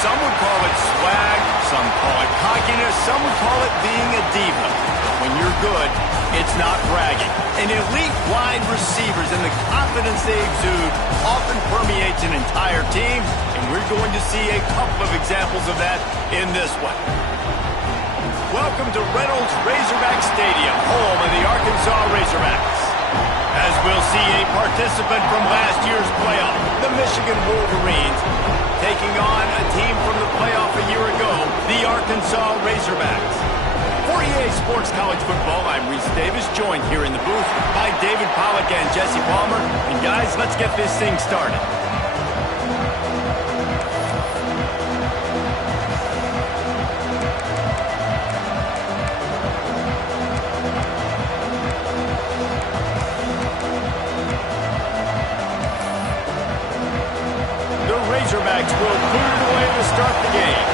Some would call it swag, some call it cockiness, some would call it being a diva. When you're good, it's not bragging. And elite wide receivers and the confidence they exude often permeates an entire team, and we're going to see a couple of examples of that in this one. Welcome to Reynolds Razorback Stadium, home of the Arkansas Razorbacks. As we'll see a participant from last year's playoff, the Michigan Wolverines, taking on a team from the playoff a year ago, the Arkansas Razorbacks. For EA Sports College Football, I'm Reese Davis, joined here in the booth by David Pollack and Jesse Palmer. And guys, let's get this thing started. Razorbacks will put it away to start the game.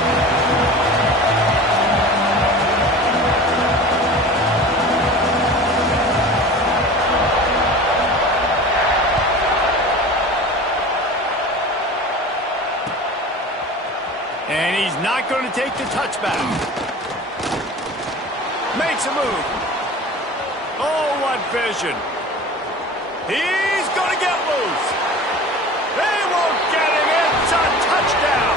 And he's not going to take the touchback. Makes a move. Oh, what vision. He's going to get loose. They won't get him. It's a touchdown.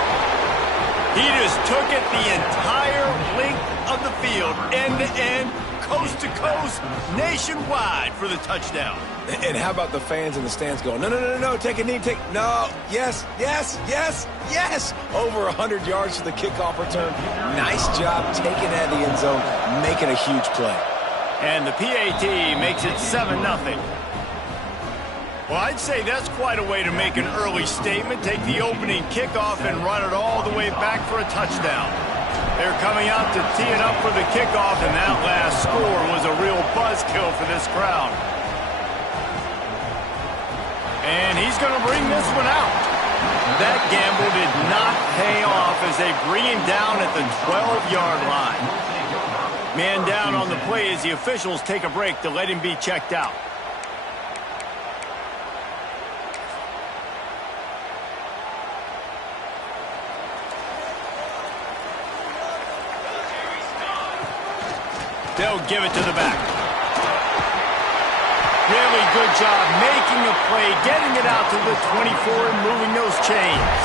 He just took it the entire length of the field, end to end, coast to coast, nationwide for the touchdown. And how about the fans in the stands going, no, take a knee, no, yes. Over 100 yards to the kickoff return. Nice job taking that in the end zone, making a huge play. And the PAT makes it 7-0. Well, I'd say that's quite a way to make an early statement. Take the opening kickoff and run it all the way back for a touchdown. They're coming out to tee it up for the kickoff, and that last score was a real buzzkill for this crowd. And he's going to bring this one out. That gamble did not pay off as they bring him down at the 12-yard line. Man down on the play as the officials take a break to let him be checked out. They'll give it to the back. Really good job making a play, getting it out to the 24 and moving those chains.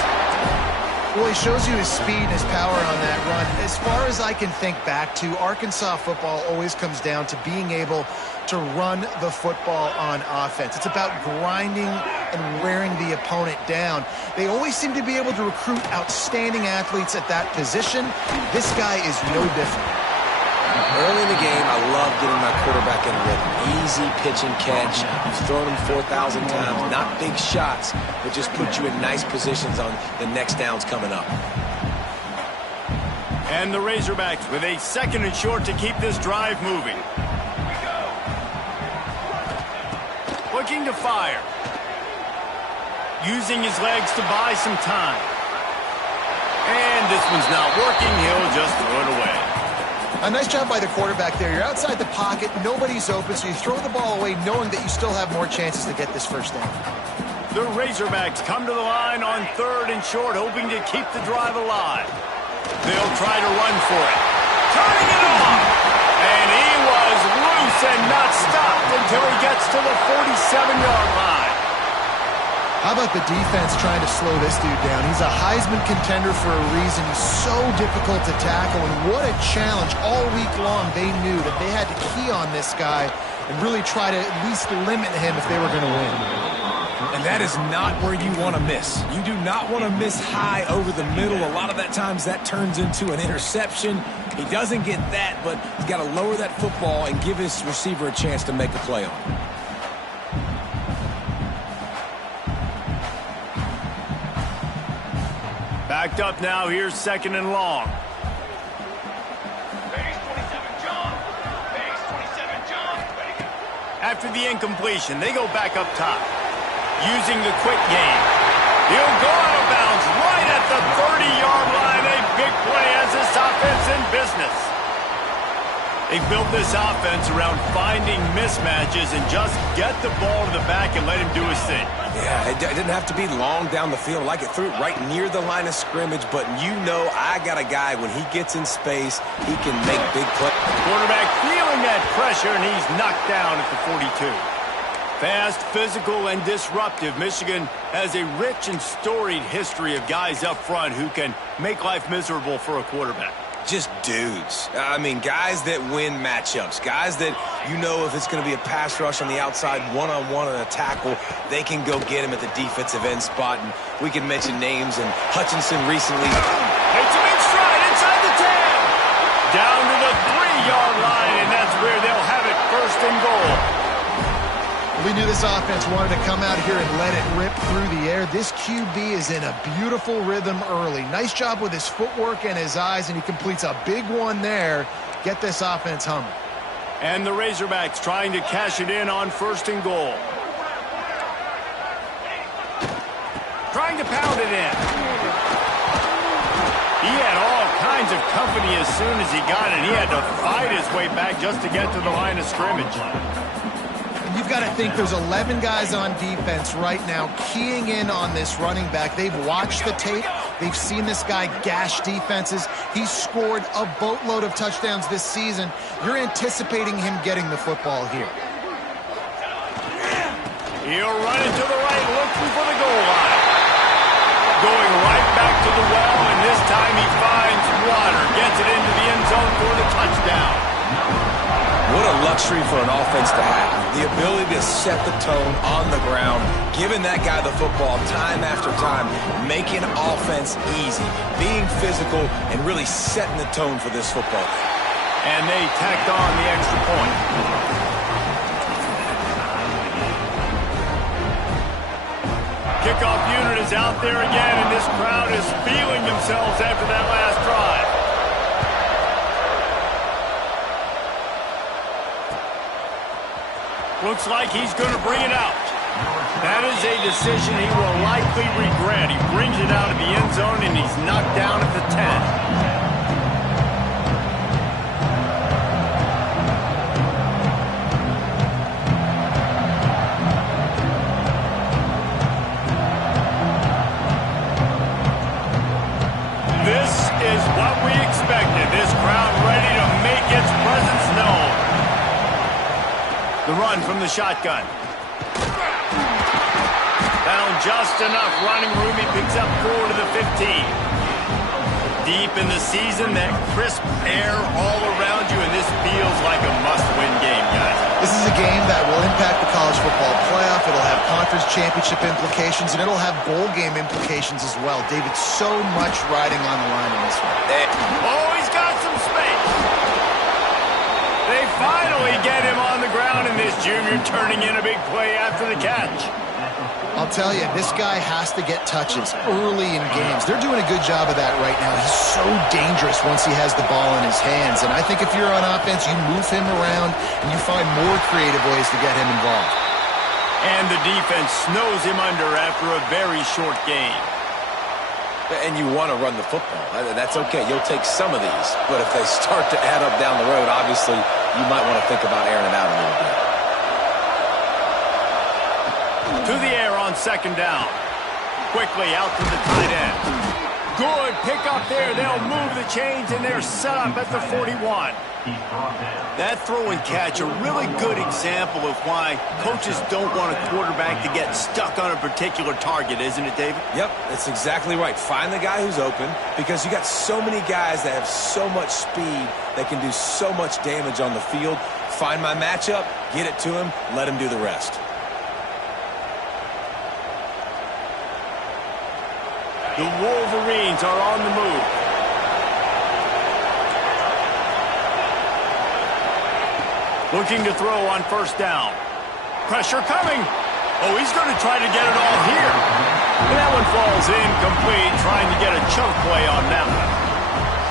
Well, he shows you his speed and his power on that run. As far as I can think back to, Arkansas football always comes down to being able to run the football on offense. It's about grinding and wearing the opponent down. They always seem to be able to recruit outstanding athletes at that position. This guy is no different. Early in the game, I love getting my quarterback in rhythm. Easy pitch and catch. You've thrown him 4,000 times. Not big shots, but just put you in nice positions on the next downs coming up. And the Razorbacks with a 2nd and short to keep this drive moving. Looking to fire. Using his legs to buy some time. And this one's not working. He'll just throw it away. A nice job by the quarterback there. You're outside the pocket, nobody's open, so you throw the ball away knowing that you still have more chances to get this first down. The Razorbacks come to the line on 3rd and short, hoping to keep the drive alive. They'll try to run for it. Turning it off! And he was loose and not stopped until he gets to the 47-yard line. How about the defense trying to slow this dude down? He's a Heisman contender for a reason. He's so difficult to tackle, and what a challenge. All week long, they knew that they had to key on this guy and really try to at least limit him if they were going to win. And that is not where you want to miss. You do not want to miss high over the middle. A lot of that times that turns into an interception. He doesn't get that, but he's got to lower that football and give his receiver a chance to make a play on it. Backed up now, here's 2nd and long. After the incompletion, they go back up top. Using the quick game. He'll go out of bounds right at the 30-yard line. A big play as this offense in business. They've built this offense around finding mismatches and just get the ball to the back and let him do his thing. Yeah, it didn't have to be long down the field. Like it threw it right near the line of scrimmage, but you know I got a guy, when he gets in space, he can make big plays. Quarterback feeling that pressure, and he's knocked down at the 42. Fast, physical, and disruptive, Michigan has a rich and storied history of guys up front who can make life miserable for a quarterback. Just dudes. I mean, guys that win matchups. Guys that, you know, if it's going to be a pass rush on the outside, one-on-one on a tackle, they can go get him at the defensive end spot. And we can mention names, and Hutchinson recently. Takes him in stride inside the 10. Down to the 3-yard line, and that's where they'll have it, first and goal. We knew this offense wanted to come out here and let it rip through the air. This QB is in a beautiful rhythm early. Nice job with his footwork and his eyes, and he completes a big one there. Get this offense humming. And the Razorbacks trying to cash it in on first and goal. Trying to pound it in. He had all kinds of company as soon as he got it. He had to fight his way back just to get to the line of scrimmage. You've got to think there's 11 guys on defense right now keying in on this running back. They've watched the tape. They've seen this guy gash defenses. He's scored a boatload of touchdowns this season. You're anticipating him getting the football here. He'll run it to the right, looking for the goal line. Going right back to the well, and this time he finds water. Gets it into the end zone for the touchdown. What a luxury for an offense to have. The ability to set the tone on the ground, giving that guy the football time after time, making offense easy, being physical, and really setting the tone for this football game. And they tacked on the extra point. Kickoff unit is out there again, and this crowd is feeling themselves after that last drive. Looks like he's going to bring it out. That is a decision he will likely regret. He brings it out of the end zone, and he's knocked down at the 10. This is what we expected. This crowd ready to make its presence known. The run from the shotgun. Found just enough running room. He picks up 4 to the 15. Deep in the season, that crisp air all around you, and this feels like a must-win game, guys. This is a game that will impact the college football playoff. It'll have conference championship implications, and it'll have bowl game implications as well. David, so much riding on the line in this one. Oh, he's got some space. They finally get him on the ground, and this junior turning in a big play after the catch. I'll tell you, this guy has to get touches early in games. They're doing a good job of that right now. He's so dangerous once he has the ball in his hands. And I think if you're on offense, you move him around and you find more creative ways to get him involved. And the defense snows him under after a very short game. And you want to run the football. That's okay. You'll take some of these. But if they start to add up down the road, obviously, you might want to think about airing it out a little bit. To the air on second down. Quickly out to the tight end. Good pickup there. They'll move the chains, and they're set up at the 41. That throw and catch, a really good example of why coaches don't want a quarterback to get stuck on a particular target, isn't it, David? Yep, that's exactly right. Find the guy who's open, because you got so many guys that have so much speed that can do so much damage on the field. Find my matchup, get it to him, let him do the rest. The Wolverines are on the move. Looking to throw on first down. Pressure coming. Oh, he's going to try to get it all here. And that one falls incomplete, trying to get a choke play on that one.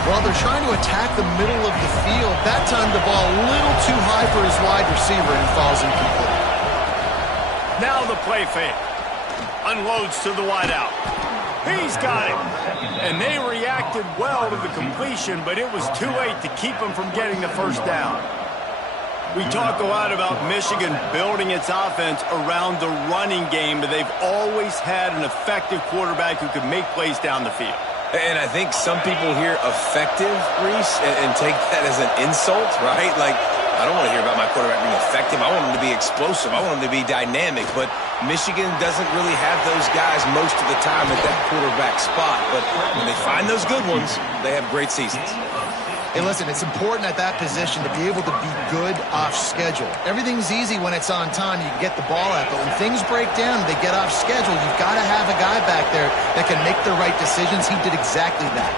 Well, they're trying to attack the middle of the field. That time the ball a little too high for his wide receiver and falls incomplete. Now the play fake. Unloads to the wideout. He's got it. And they reacted well to the completion, but it was too late to keep him from getting the first down. We talk a lot about Michigan building its offense around the running game, but they've always had an effective quarterback who could make plays down the field. And I think some people hear effective, Reese, and take that as an insult, right? Like, I don't want to hear about my quarterback being effective. I want him to be explosive. I want him to be dynamic. But Michigan doesn't really have those guys most of the time at that quarterback spot. But when they find those good ones, they have great seasons. Hey, listen, it's important at that position to be able to be good off schedule. Everything's easy when it's on time. You can get the ball out. But when things break down and they get off schedule, you've got to have a guy back there that can make the right decisions. He did exactly that.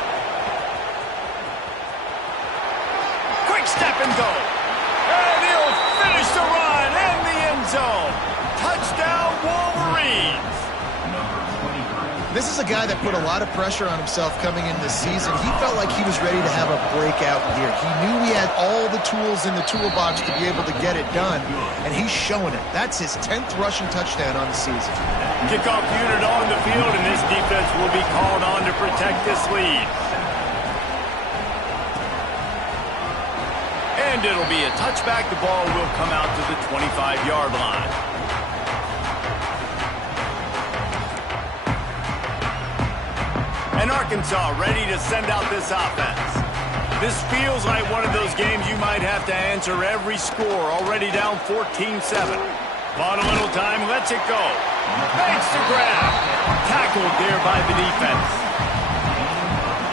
Quick step and go. And he'll finish the run in the end zone. Touchdown, Wolverines. This is a guy that put a lot of pressure on himself coming into the season. He felt like he was ready to have a breakout year. He knew he had all the tools in the toolbox to be able to get it done, and he's showing it. That's his 10th rushing touchdown on the season. Kickoff unit on the field, and this defense will be called on to protect this lead. And it'll be a touchback. The ball will come out to the 25-yard line. And Arkansas ready to send out this offense. This feels like one of those games you might have to answer every score. Already down 14-7. Bought a little time, lets it go. Makes the grab. Tackled there by the defense.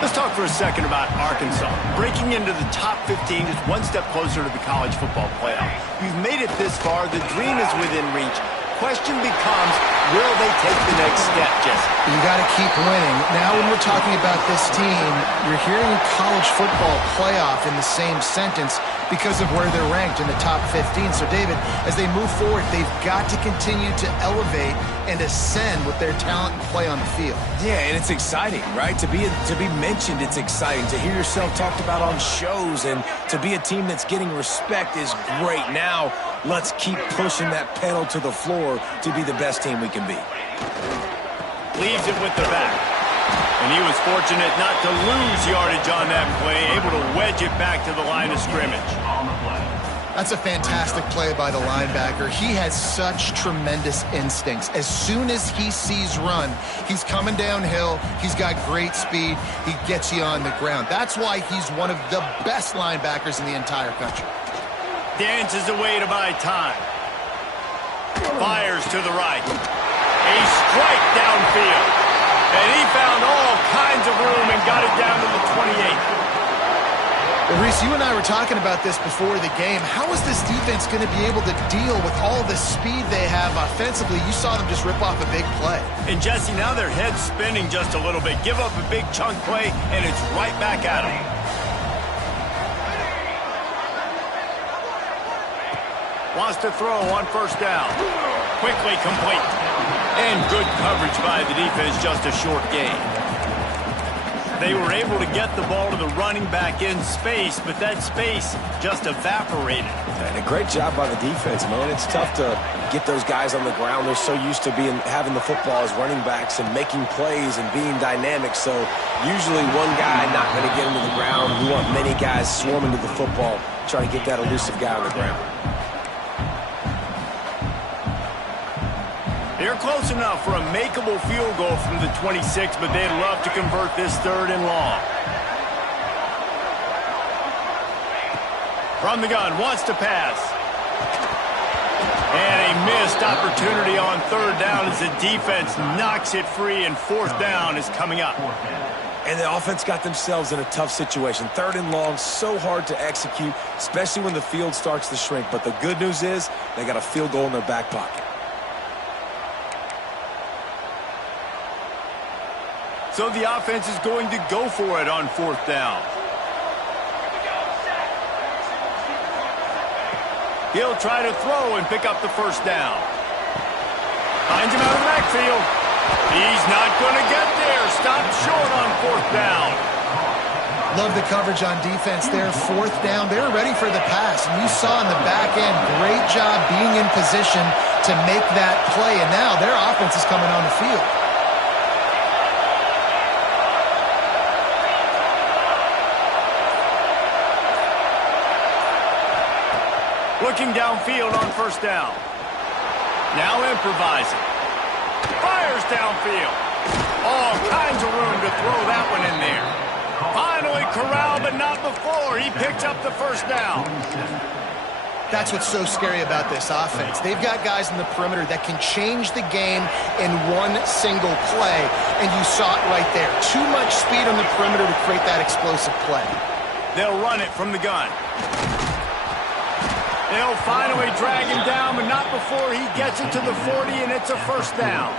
Let's talk for a second about Arkansas. Breaking into the top 15 is one step closer to the college football playoff. You've made it this far. The dream is within reach. Question becomes, will they take the next step, Jesse? You got to keep winning. Now when we're talking about this team, you're hearing college football playoff in the same sentence because of where they're ranked in the top 15. So, David, as they move forward, they've got to continue to elevate and ascend with their talent and play on the field. Yeah, and it's exciting, right? To be mentioned, it's exciting. To hear yourself talked about on shows and to be a team that's getting respect is great. Now, let's keep pushing that pedal to the floor to be the best team we can be. Leaves it with the back. And he was fortunate not to lose yardage on that play, able to wedge it back to the line of scrimmage. That's a fantastic play by the linebacker. He has such tremendous instincts. As soon as he sees run, he's coming downhill. He's got great speed. He gets you on the ground. That's why he's one of the best linebackers in the entire country. Dances away to buy time. Fires to the right. A strike downfield. And he found all kinds of room and got it down to the 28. Well, Reese, you and I were talking about this before the game. How is this defense going to be able to deal with all the speed they have offensively? You saw them just rip off a big play. And, Jesse, now their head's spinning just a little bit. Give up a big chunk play, and it's right back at them. Wants to throw on first down. Quickly complete. And good coverage by the defense, just a short gain. They were able to get the ball to the running back in space, but that space just evaporated. And a great job by the defense, man. It's tough to get those guys on the ground. They're so used to having the football as running backs and making plays and being dynamic. So usually one guy not going to get into the ground. We want many guys swarming to the football, trying to get that elusive guy on the ground. They're close enough for a makeable field goal from the 26, but they'd love to convert this 3rd and long. From the gun, wants to pass. And a missed opportunity on 3rd down as the defense knocks it free, and 4th down is coming up. And the offense got themselves in a tough situation. 3rd and long, so hard to execute, especially when the field starts to shrink. But the good news is they got a field goal in their back pocket. So the offense is going to go for it on 4th down. He'll try to throw and pick up the 1st down. Finds him out of the backfield. He's not going to get there. Stopped short on 4th down. Love the coverage on defense there. 4th down. They were ready for the pass. And you saw in the back end, great job being in position to make that play. And now their offense is coming on the field. Looking downfield on first down. Now improvising. Fires downfield. All kinds of room to throw that one in there. Finally corralled, but not before. He picks up the first down. That's what's so scary about this offense. They've got guys in the perimeter that can change the game in one single play, and you saw it right there. Too much speed on the perimeter to create that explosive play. They'll run it from the gun. They'll finally drag him down, but not before he gets it to the 40, and it's a first down.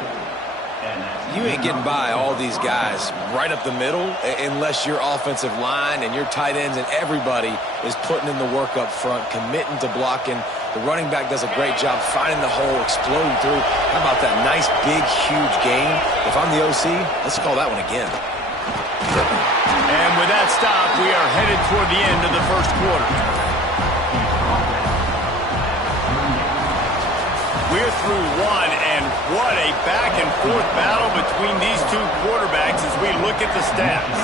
You ain't getting by all these guys right up the middle unless your offensive line and your tight ends and everybody is putting in the work up front, committing to blocking. The running back does a great job finding the hole, exploding through. How about that nice, big, huge gain? If I'm the OC, let's call that one again. And with that stop, we are headed toward the end of the first quarter. We're through one, and what a back-and-forth battle between these two quarterbacks as we look at the stats.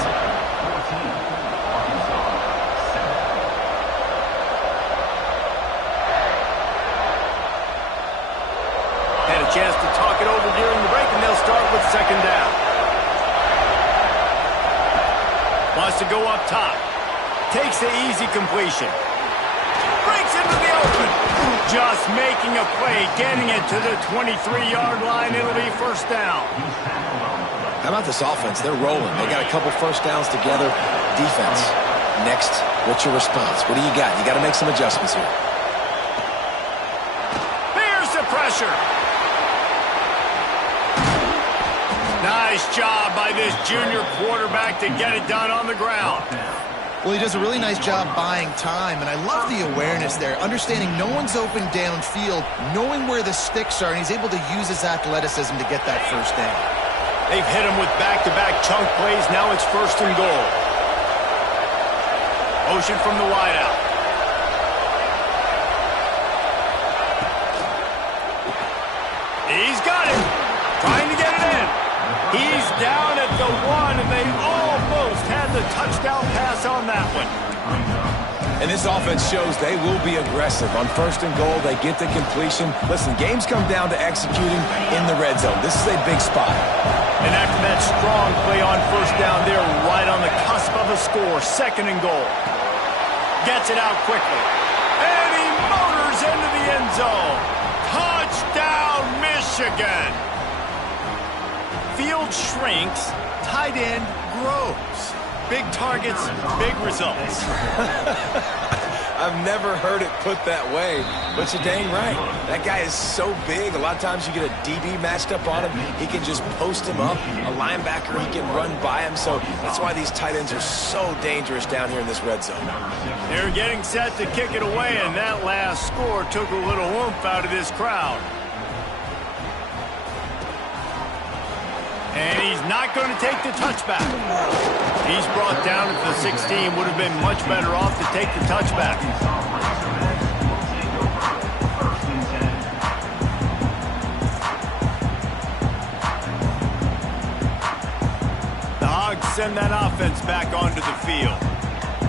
Had a chance to talk it over during the break, and they'll start with second down. Wants to go up top. Takes the easy completion. Breaks into the open. Just making a play, getting it to the 23-yard line. It'll be first down. How about this offense? They're rolling. They got a couple first downs together. Defense. Next, what's your response? What do you got? You got to make some adjustments here. Here's the pressure. Nice job by this junior quarterback to get it done on the ground. Well, he does a really nice job buying time, and I love the awareness there, understanding no one's open downfield, knowing where the sticks are, and he's able to use his athleticism to get that first down. They've hit him with back-to-back chunk plays. Now it's first and goal. Motion from the wideout. He's got it. Trying to get it in. He's down at the 1, and they almost had the touchdown pass on that one. And this offense shows they will be aggressive. On first and goal, they get the completion. Listen, games come down to executing in the red zone. This is a big spot. And after that strong play on first down, they're right on the cusp of a score. Second and goal. Gets it out quickly. And he motors into the end zone. Touchdown, Michigan. Field shrinks, tight end grows. Big targets, big results. I've never heard it put that way, but you're dang right. That guy is so big. A lot of times you get a DB matched up on him. He can just post him up. A linebacker, he can run by him. So that's why these tight ends are so dangerous down here in this red zone. They're getting set to kick it away, and that last score took a little oomph out of this crowd. And he's not going to take the touchback. He's brought down at the 16. Would have been much better off to take the touchback. The Hogs send that offense back onto the field.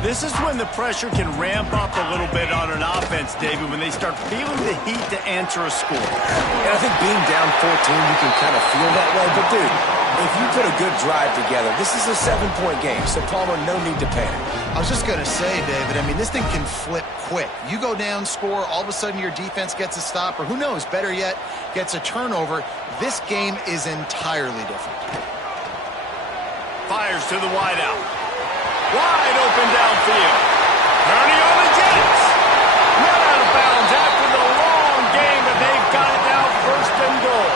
This is when the pressure can ramp up a little bit on an offense, David, when they start feeling the heat to answer a score. And I think being down 14, you can kind of feel that way. But, dude, if you put a good drive together, this is a 7-point game, so Palmer, no need to panic. I was just going to say, David, I mean, this thing can flip quick. You go down, score, all of a sudden your defense gets a stop, or who knows, better yet, gets a turnover. This game is entirely different. Fires to the wideout. Wide open downfield. Ernie on the Jets. Run out of bounds after the long game, but they've got it now first and goal.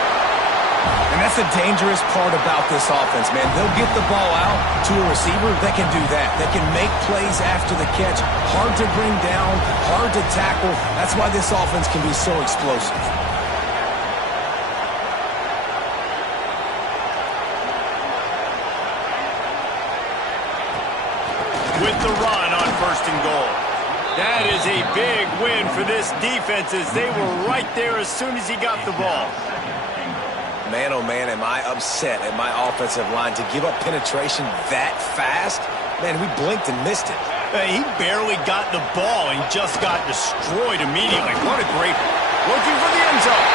And that's the dangerous part about this offense, man. They'll get the ball out to a receiver. They can do that. They can make plays after the catch. Hard to bring down, hard to tackle. That's why this offense can be so explosive. With the run on first and goal. That is a big win for this defense as they were right there as soon as he got the ball. Man, oh man, am I upset at my offensive line to give up penetration that fast? Man, we blinked and missed it. He barely got the ball and just got destroyed immediately. What a great... Looking for the end zone.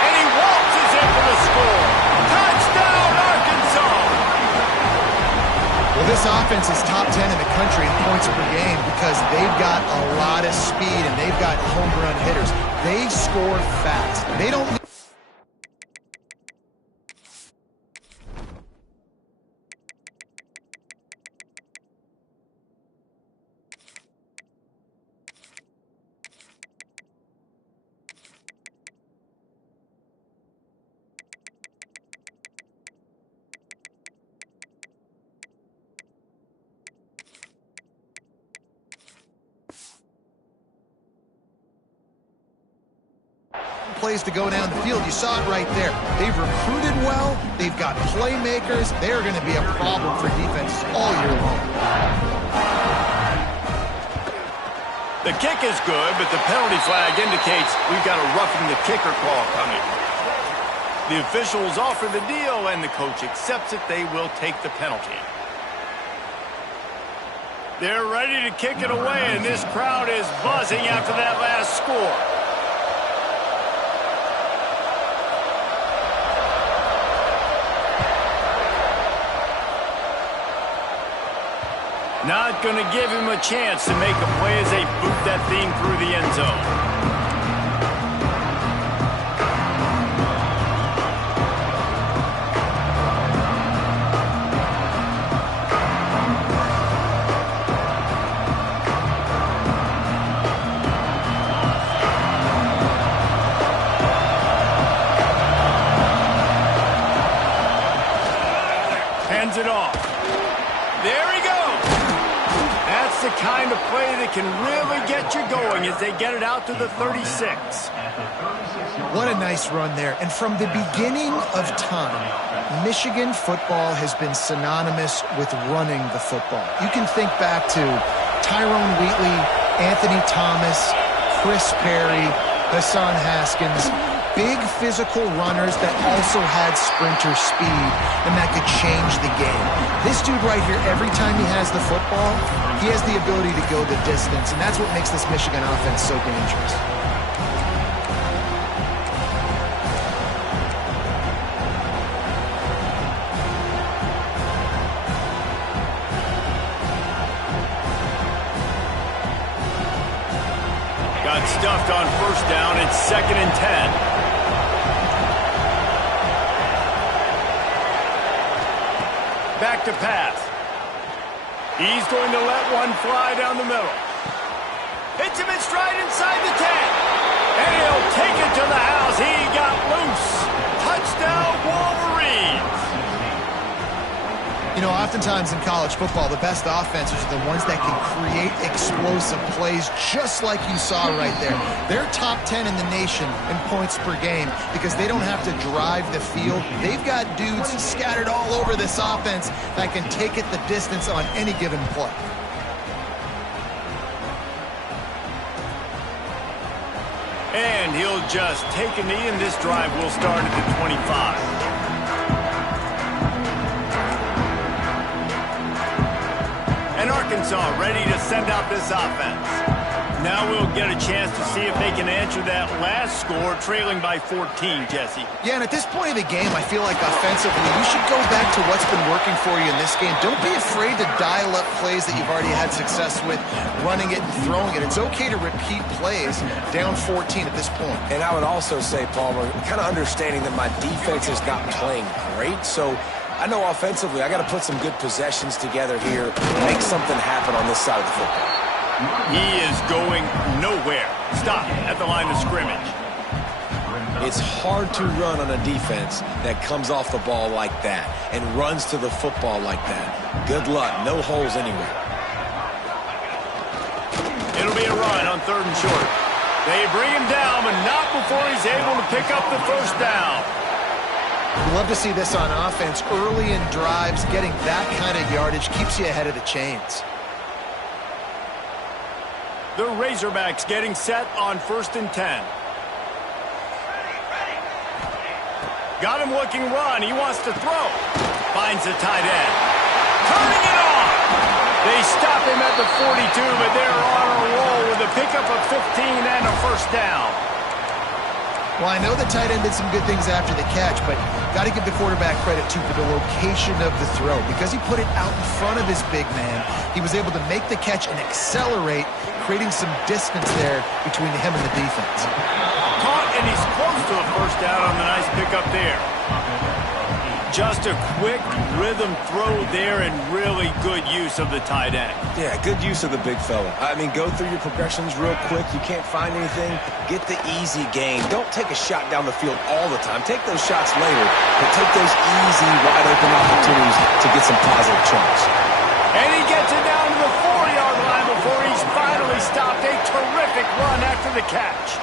And he waltzes in for the score. Touchdown, Arkansas! Well, this offense is top 10 in the country in points per game because they've got a lot of speed and they've got home run hitters. They score fast. They don't... plays to go down the field. You saw it right there. They've recruited well. They've got playmakers. They're going to be a problem for defenses all year long. The kick is good, but the penalty flag indicates we've got a roughing the kicker call coming. The officials offer the deal, and the coach accepts it. They will take the penalty. They're ready to kick it away, and this crowd is buzzing after that last score. Not going to give him a chance to make a play as they boot that thing through the end zone. Hands it off. There he goes. That's the kind of play that can really get you going as they get it out to the 36. What a nice run there. And from the beginning of time, Michigan football has been synonymous with running the football. You can think back to Tyrone Wheatley, Anthony Thomas, Chris Perry, Hassan Haskins. Big physical runners that also had sprinter speed, and that could change the game. This dude right here, every time he has the football, he has the ability to go the distance, and that's what makes this Michigan offense so dangerous. Got stuffed on first down. It's 2nd and 10. Back to pass. He's going to let one fly down the middle. Hits him in stride inside the 10. And he'll take it to the house. He got loose. Touchdown, Wolverines. You know, oftentimes in college football, the best offenses are the ones that can create explosive plays just like you saw right there. They're top 10 in the nation in points per game because they don't have to drive the field. They've got dudes scattered all over this offense that can take it the distance on any given play. And he'll just take a knee, and this drive will start at the 25. And Arkansas ready to send out this offense. Now we'll get a chance to see if they can answer that last score, trailing by 14, Jesse. Yeah, and at this point of the game, I feel like offensively, you should go back to what's been working for you in this game. Don't be afraid to dial up plays that you've already had success with, running it and throwing it. It's okay to repeat plays down 14 at this point. And I would also say, Palmer, kind of understanding that my defense is not playing great, so I know offensively I got to put some good possessions together here, make something happen on this side of the football. He is going nowhere. Stop at the line of scrimmage. It's hard to run on a defense that comes off the ball like that and runs to the football like that. Good luck. No holes anywhere. It'll be a run on 3rd and short. They bring him down, but not before he's able to pick up the first down. You love to see this on offense. Early in drives, getting that kind of yardage keeps you ahead of the chains. The Razorbacks getting set on 1st and 10. Got him looking run. He wants to throw. Finds the tight end. Turning it on. They stop him at the the 42, but they're on a roll with a pickup of 15 and a first down. Well, I know the tight end did some good things after the catch, but got to give the quarterback credit, too, for the location of the throw. Because he put it out in front of his big man, he was able to make the catch and accelerate, creating some distance there between him and the defense. Caught, and he's close to a first down on the nice pickup there. Just a quick rhythm throw there and really good use of the tight end. Yeah, good use of the big fella. I mean, go through your progressions real quick. You can't find anything. Get the easy gain. Don't take a shot down the field all the time. Take those shots later, but take those easy, wide-open opportunities to get some positive chunks. And he gets it down to the 4-yard line before he's finally stopped. A terrific run after the catch.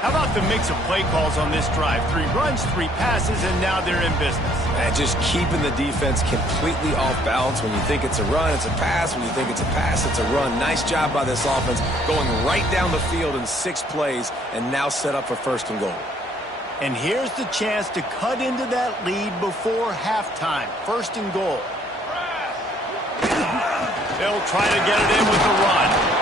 How about the mix of play calls on this drive? 3 runs, 3 passes, and now they're in business. And just keeping the defense completely off balance. When you think it's a run, it's a pass. When you think it's a pass, it's a run. Nice job by this offense going right down the field in 6 plays and now set up for 1st and goal. And here's the chance to cut into that lead before halftime. 1st and goal. They'll try to get it in with the run.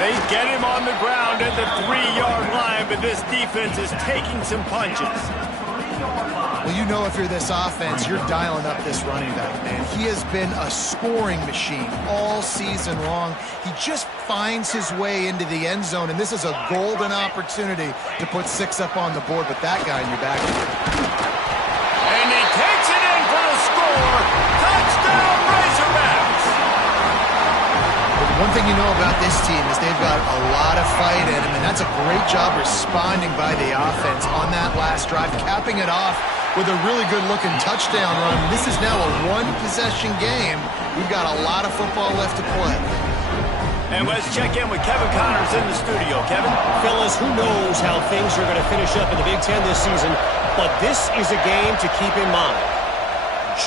They get him on the ground at the 3-yard line, but this defense is taking some punches. Well, you know if you're this offense, you're dialing up this running back, man. He has been a scoring machine all season long. He just finds his way into the end zone, and this is a golden opportunity to put 6 up on the board with that guy in your back. And he takes it in for the score. Touchdown, Razorbacks! One thing you know about this team is they've got a lot of fight in them, and that's a great job responding by the offense on that last drive, capping it off with a really good-looking touchdown run. This is now a 1-possession game. We've got a lot of football left to play. And let's check in with Kevin Connors in the studio. Kevin? Fellas, who knows how things are going to finish up in the Big Ten this season, but this is a game to keep in mind.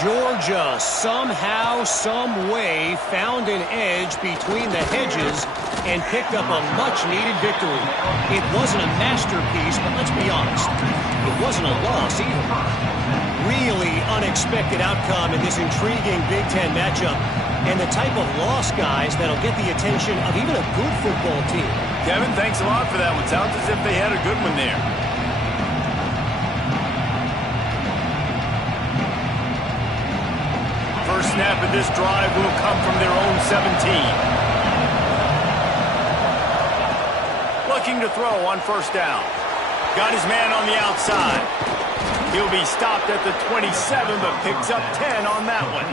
Georgia somehow, some way found an edge between the hedges and picked up a much-needed victory. It wasn't a masterpiece, but let's be honest, it wasn't a loss either. Really unexpected outcome in this intriguing Big Ten matchup, and the type of loss, guys, that'll get the attention of even a good football team. Kevin, thanks a lot for that one. Sounds as if they had a good one there. First snap of this drive will come from their own 17. Looking to throw on 1st down. Got his man on the outside. He'll be stopped at the 27, but picks up 10 on that one.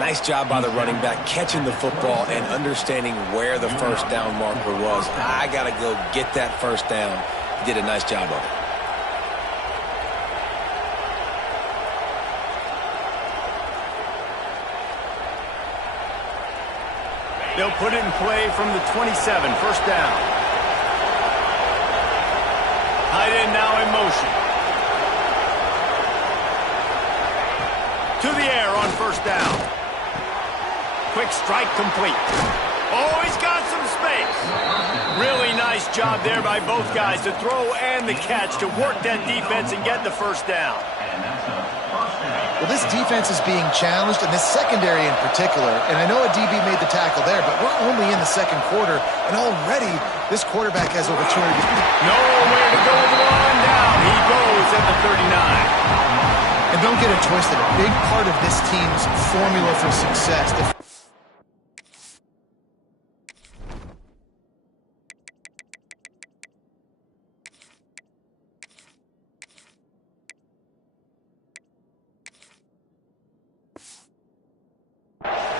Nice job by the running back, catching the football and understanding where the 1st down marker was. I got to go get that 1st down. He did a nice job of it. They'll put it in play from the 27, 1st down. Tight end now in motion. To the air on 1st down. Quick strike complete. Oh, he's got some space. Really nice job there by both guys to throw and the catch to work that defense and get the 1st down. Well, this defense is being challenged, and this secondary in particular, and I know a DB made the tackle there, but we're only in the 2nd quarter, and already this quarterback has over 200. Nowhere to go with one down. He goes at the 39. And don't get it twisted. A big part of this team's formula for success.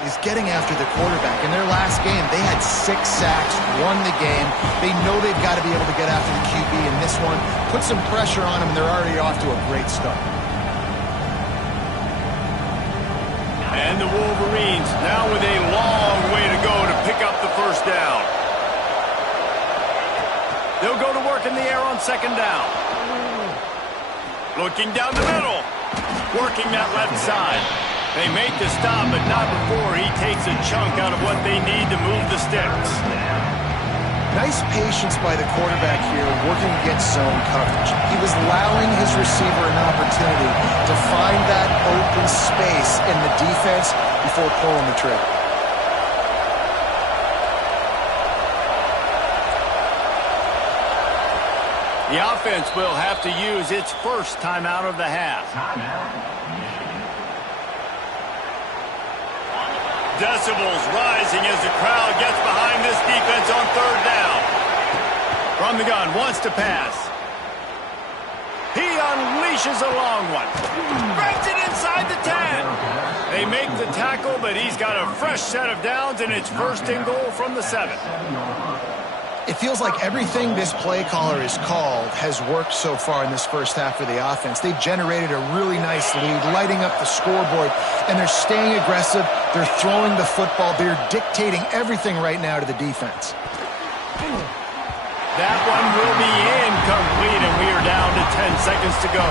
Is getting after the quarterback. In their last game, they had 6 sacks, won the game. They know they've got to be able to get after the QB in this one, put some pressure on them, and they're already off to a great start. And the Wolverines now with a long way to go to pick up the 1st down. They'll go to work in the air on 2nd down. Looking down the middle. Working that left side. They make the stop, but not before he takes a chunk out of what they need to move the sticks. Nice patience by the quarterback here, working against zone coverage. He was allowing his receiver an opportunity to find that open space in the defense before pulling the trigger. The offense will have to use its first timeout of the half. Decibels rising as the crowd gets behind this defense on third down. From the gun, wants to pass. He unleashes a long one. Brings it inside the 10. They make the tackle, but he's got a fresh set of downs, and it's first and goal from the 7. It feels like everything this play caller has called has worked so far in this first half for the offense. They've generated a really nice lead, lighting up the scoreboard, and they're staying aggressive. They're throwing the football. They're dictating everything right now to the defense. That one will be incomplete, and we are down to 10 seconds to go.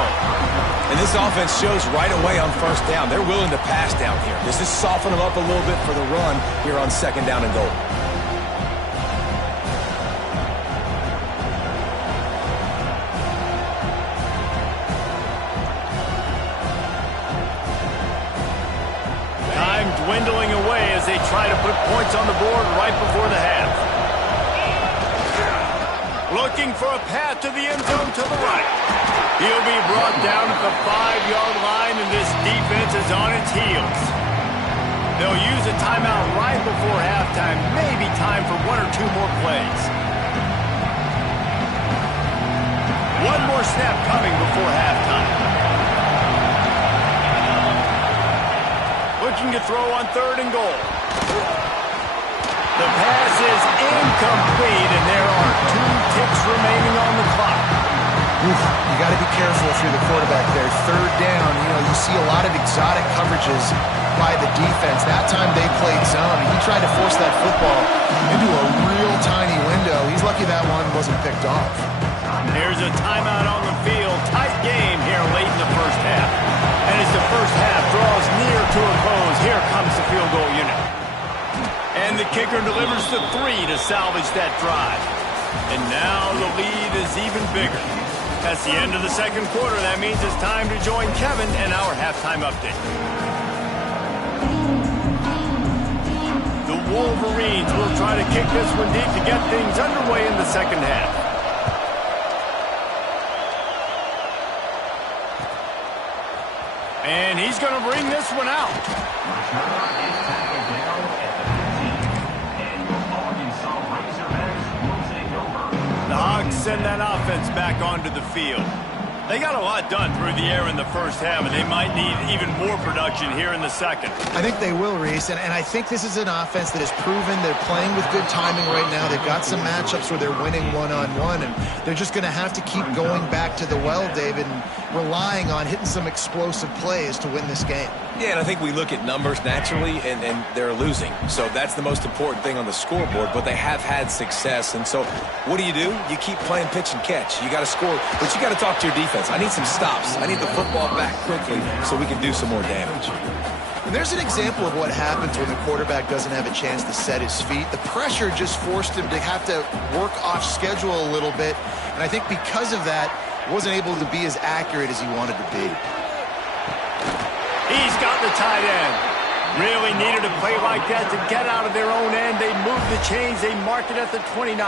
And this offense shows right away on first down. They're willing to pass down here. Does this soften them up a little bit for the run here on second down and goal? Time dwindling away as they try to put points on the board right before the half. Looking for a path to the end zone to the right. He'll be brought down at the 5-yard line, and this defense is on its heels. They'll use a timeout right before halftime, maybe time for 1 or 2 more plays. One more snap coming before halftime. Looking to throw on third and goal. The pass is incomplete, and there are 2 ticks remaining on the clock. You got to be careful if you're the quarterback there. Third down, you see a lot of exotic coverages by the defense. That time they played zone, and he tried to force that football into a real tiny window. He's lucky that one wasn't picked off. There's a timeout on the field. Tight game here late in the first half. And as the first half draws near to a close, here comes the field goal unit. And the kicker delivers the 3 to salvage that drive. And now the lead is even bigger. That's the end of the second quarter. That means it's time to join Kevin and our halftime update. The Wolverines will try to kick this one deep to get things underway in the second half. And he's going to bring this one out. The Hogs send that offense back onto the field. They got a lot done through the air in the first half, and they might need even more production here in the second. I think they will, Reese, and I think this is an offense that has proven they're playing with good timing right now. They've got some matchups where they're winning one-on-one, and they're just going to have to keep going back to the well, David, and relying on hitting some explosive plays to win this game. Yeah, and I think we look at numbers naturally, and they're losing. So that's the most important thing on the scoreboard, but they have had success. And so what do? You keep playing pitch and catch. You got to score, but you got to talk to your defense. I need some stops. I need the football back quickly so we can do some more damage. And there's an example of what happens when the quarterback doesn't have a chance to set his feet. The pressure just forced him to have to work off schedule a little bit, and I think because of that, wasn't able to be as accurate as he wanted to be. He's got the tight end. Really needed a play like that to get out of their own end. They move the chains. They mark it at the 29.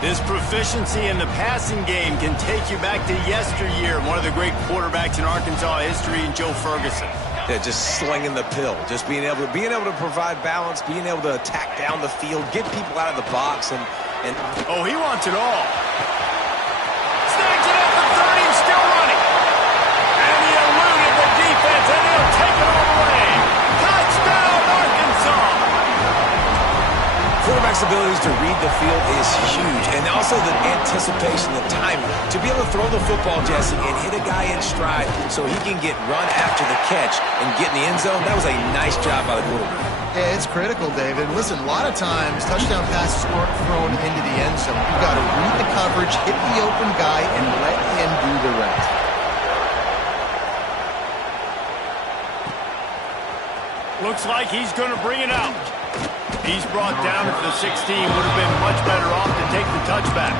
This proficiency in the passing game can take you back to yesteryear. One of the great quarterbacks in Arkansas history, in Joe Ferguson. Yeah, just slinging the pill, just being able to provide balance, being able to attack down the field, get people out of the box, and oh, he wants it all. Snags it at the 30, still running. And he eluded the defense, and he'll take it all away. Touchdown, Arkansas! Quarterback's abilities to read the field is huge, and also the anticipation, the timing. To be able to throw the football, Jesse, and hit a guy in stride so he can get run after the catch and get in the end zone, that was a nice job by the quarterback. Yeah, it's critical, David. Listen, a lot of times, touchdown passes aren't thrown into the end zone. You've got to read the coverage, hit the open guy, and let him do the rest. Looks like he's going to bring it out. He's brought down at the 16. Would have been much better off to take the touchback.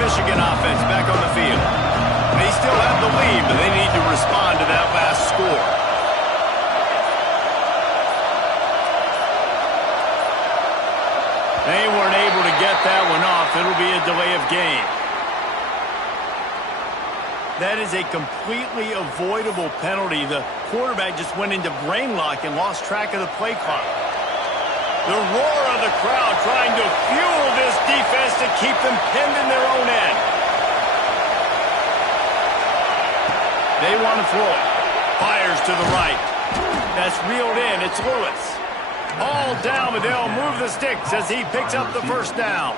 Michigan offense back on the field. They still have the lead, but they need to respond to that last score. They weren't able to get that one off. It'll be a delay of game. That is a completely avoidable penalty. The quarterback just went into brain lock and lost track of the play clock. The roar of the crowd trying to fuel this defense to keep them pinned in their own end. They want to throw it. Fires to the right. That's reeled in. It's Lewis. All down, but they'll move the sticks as he picks up the first down.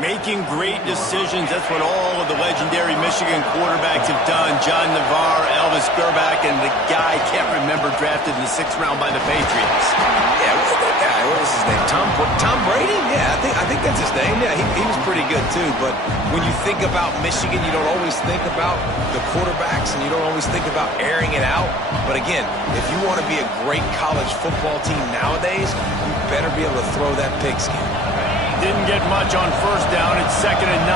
Making great decisions. That's what all of the legendary Michigan quarterbacks have done. John Navarre, Elvis Grbac, and the guy, can't remember, drafted in the 6th round by the Patriots. Yeah, what's that guy? What was his name? Tom Brady? Yeah, I think that's his name. Yeah, he was pretty good too. But when you think about Michigan, you don't always think about the quarterbacks, and you don't always think about airing it out. But again, if you want to be a great college football team nowadays, you better be able to throw that pigskin. Didn't get much on first down. It's 2nd and 9.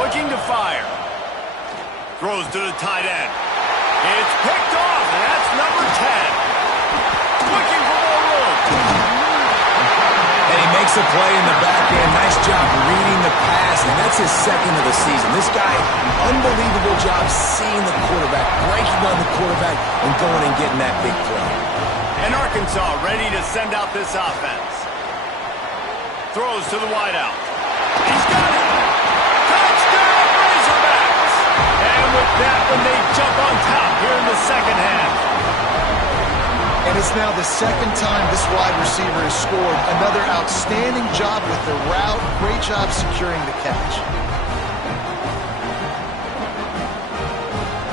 Looking to fire. Throws to the tight end. It's picked off, and that's number 10. Looking for more room. And he makes a play in the back end. Nice job reading the pass, and that's his 2nd of the season. This guy, unbelievable job seeing the quarterback, breaking on the quarterback, and going and getting that big play. And Arkansas ready to send out this offense. Throws to the wideout. He's got it. Touchdown, Razorbacks. And with that one, they jump on top here in the second half. And it's now the 2nd time this wide receiver has scored. Another outstanding job with the route. Great job securing the catch.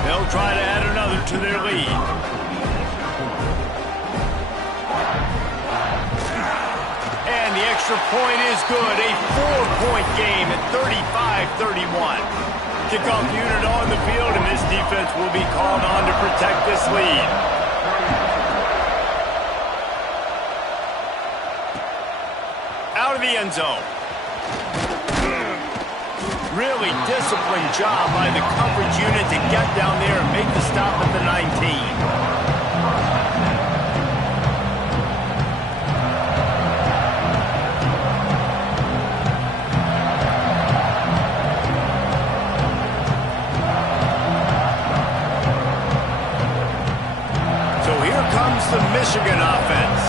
They'll try to add another to their lead. And the extra point is good. A 4-point game at 35-31. Kickoff unit on the field, and this defense will be called on to protect this lead. Out of the end zone. Really disciplined job by the coverage unit to get down there and make the stop at the 19. The Michigan offense.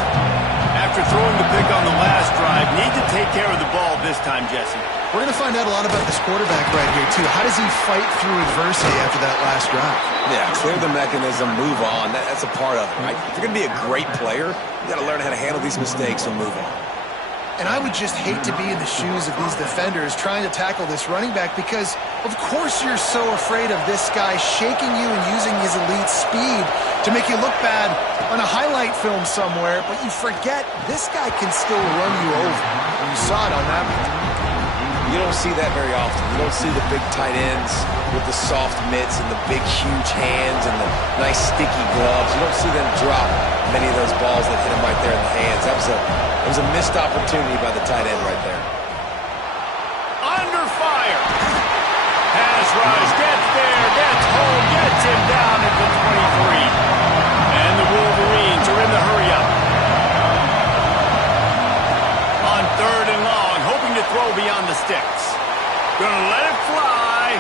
After throwing the pick on the last drive, need to take care of the ball this time, Jesse. We're going to find out a lot about this quarterback right here, too. How does he fight through adversity after that last drive? Yeah, clear the mechanism, move on. That's a part of it, right? If you're going to be a great player, you got to learn how to handle these mistakes and move on. And I would just hate to be in the shoes of these defenders trying to tackle this running back because, of course, you're so afraid of this guy shaking you and using his elite speed to make you look bad on a highlight film somewhere, but you forget this guy can still run you over. And you saw it on that one. You don't see that very often. You don't see the big tight ends with the soft mitts and the big, huge hands and the nice, sticky gloves. You don't see them drop many of those balls that hit him right there in the hands. That was a missed opportunity by the tight end right there. Under fire. Pass rush, gets there, gets home, gets him down at the 23. And the Wolverines are in the hurry-up. On 3rd and long, hoping to throw beyond the sticks. Gonna let it fly.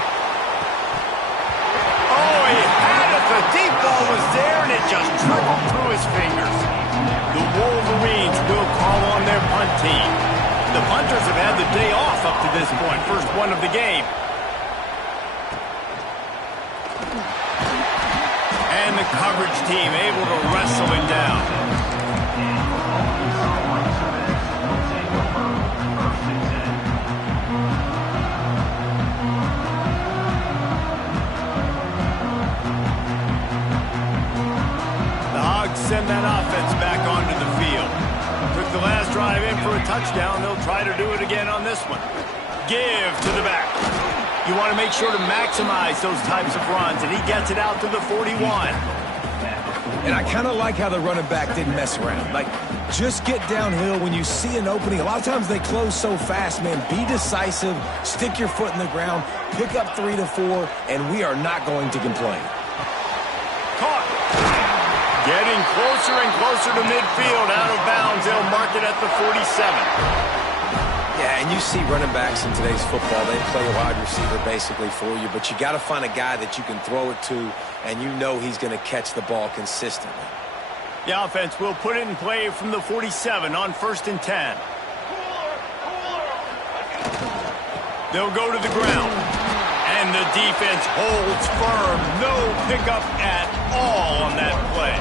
Oh, he had it. The deep ball was there, and it just trickled through his fingers. The Wolverines will call on their punt team. The punters have had the day off up to this point. First one of the game. And the coverage team able to wrestle him down. Send that offense back onto the field. Took the last drive in for a touchdown. They'll try to do it again on this one. Give to the back. You want to make sure to maximize those types of runs, and he gets it out to the 41. And I kind of like how the running back didn't mess around. Like, Just get downhill when you see an opening. A lot of times they close so fast, man. Be decisive, stick your foot in the ground, pick up 3 to 4, and we are not going to complain. Caught. Getting closer and closer to midfield, out of bounds. They'll mark it at the 47. Yeah, and you see running backs in today's football, they play a wide receiver basically for you, but you got to find a guy that you can throw it to, and you know he's going to catch the ball consistently. The offense will put it in play from the 47 on 1st and 10. They'll go to the ground, and the defense holds firm. No pickup at all on that play.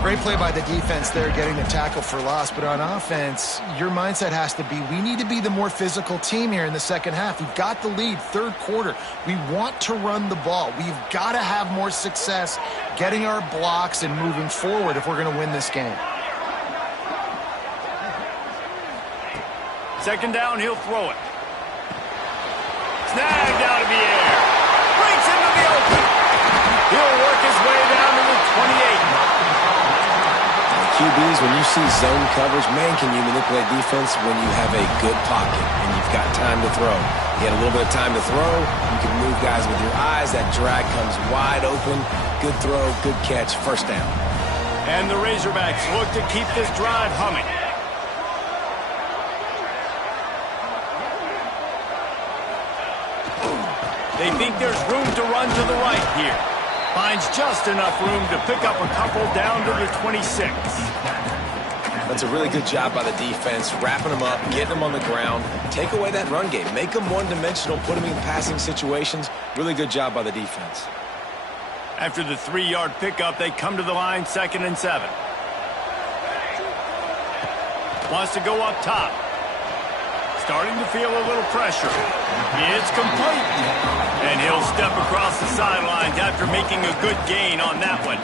Great play by the defense there, getting the tackle for loss. But on offense, your mindset has to be, we need to be the more physical team here in the second half. We've got the lead, third quarter. We want to run the ball. We've got to have more success getting our blocks and moving forward if we're going to win this game. Second down, he'll throw it. Snagged out of the air. Breaks into the open. He'll work his way down to the 28. QBs, when you see zone coverage, man, can you manipulate defense when you have a good pocket and you've got time to throw. You get a little bit of time to throw, you can move guys with your eyes, that drag comes wide open, good throw, good catch, first down. And the Razorbacks look to keep this drive humming. They think there's room to run to the right here. Finds just enough room to pick up a couple down to the 26. That's a really good job by the defense, wrapping them up, getting them on the ground, take away that run game, make them one-dimensional, put them in passing situations. Really good job by the defense. After the 3-yard pickup, they come to the line, 2nd and 7. Wants to go up top. Starting to feel a little pressure. It's complete. And he'll step across the sidelines after making a good gain on that one.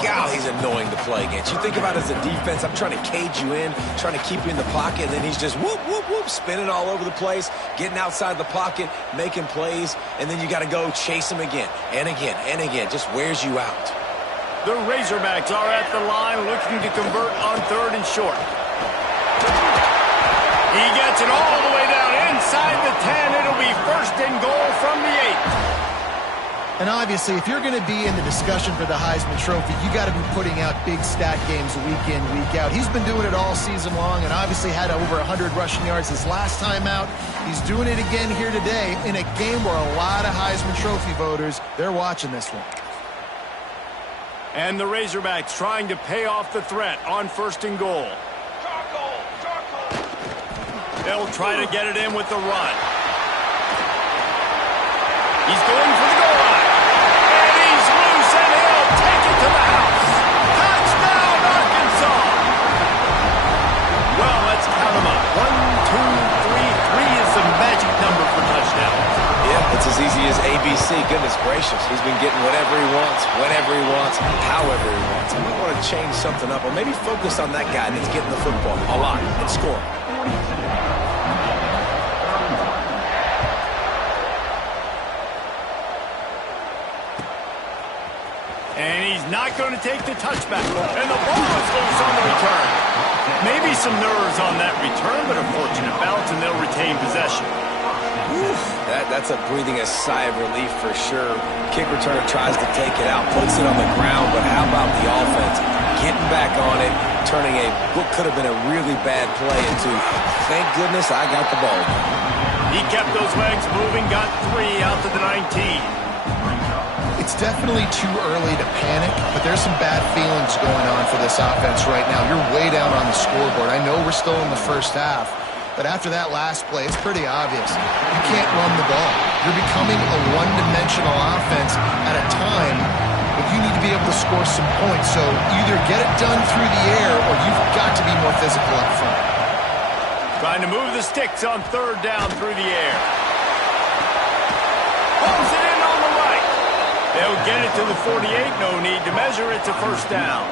God, he's annoying to play against. You think about it as a defense, I'm trying to cage you in, trying to keep you in the pocket, and then he's just whoop, whoop, whoop, spinning all over the place, getting outside the pocket, making plays, and then you got to go chase him again and again and again. Just wears you out. The Razorbacks are at the line looking to convert on 3rd and short. He gets it all the way down inside the 10. It'll be 1st and goal from the 8. And obviously, if you're going to be in the discussion for the Heisman Trophy, you got to be putting out big stat games week in, week out. He's been doing it all season long and obviously had over 100 rushing yards his last time out. He's doing it again here today in a game where a lot of Heisman Trophy voters, they're watching this one. And the Razorbacks trying to pay off the threat on 1st and goal. They'll try to get it in with the run. He's going for the goal line. And he's loose, and he'll take it to the house. Touchdown, Arkansas. Well, let's count them up. 1, 2, 3. 3 is the magic number for touchdowns. Yeah, it's as easy as ABC. Goodness gracious. He's been getting whatever he wants, whenever he wants, however he wants. I might want to change something up or maybe focus on that guy that's getting the football a lot and scoring. And he's not going to take the touchback. And the ball is loose on the return. Maybe some nerves on that return, but a fortunate bounce, and they'll retain possession. Oof, that's breathing a sigh of relief for sure. Kick returner tries to take it out, puts it on the ground, but how about the offense? Getting back on it, turning what could have been a really bad play into, thank goodness I got the ball. He kept those legs moving, got 3 out to the 19. It's definitely too early to panic, but there's some bad feelings going on for this offense right now. You're way down on the scoreboard. I know we're still in the first half, but after that last play, it's pretty obvious. You can't run the ball. You're becoming a one-dimensional offense at a time when you need to be able to score some points. So either get it done through the air or you've got to be more physical up front. Trying to move the sticks on 3rd down through the air. Pulls it in on the right. They'll get it to the 48. No need to measure it to 1st down.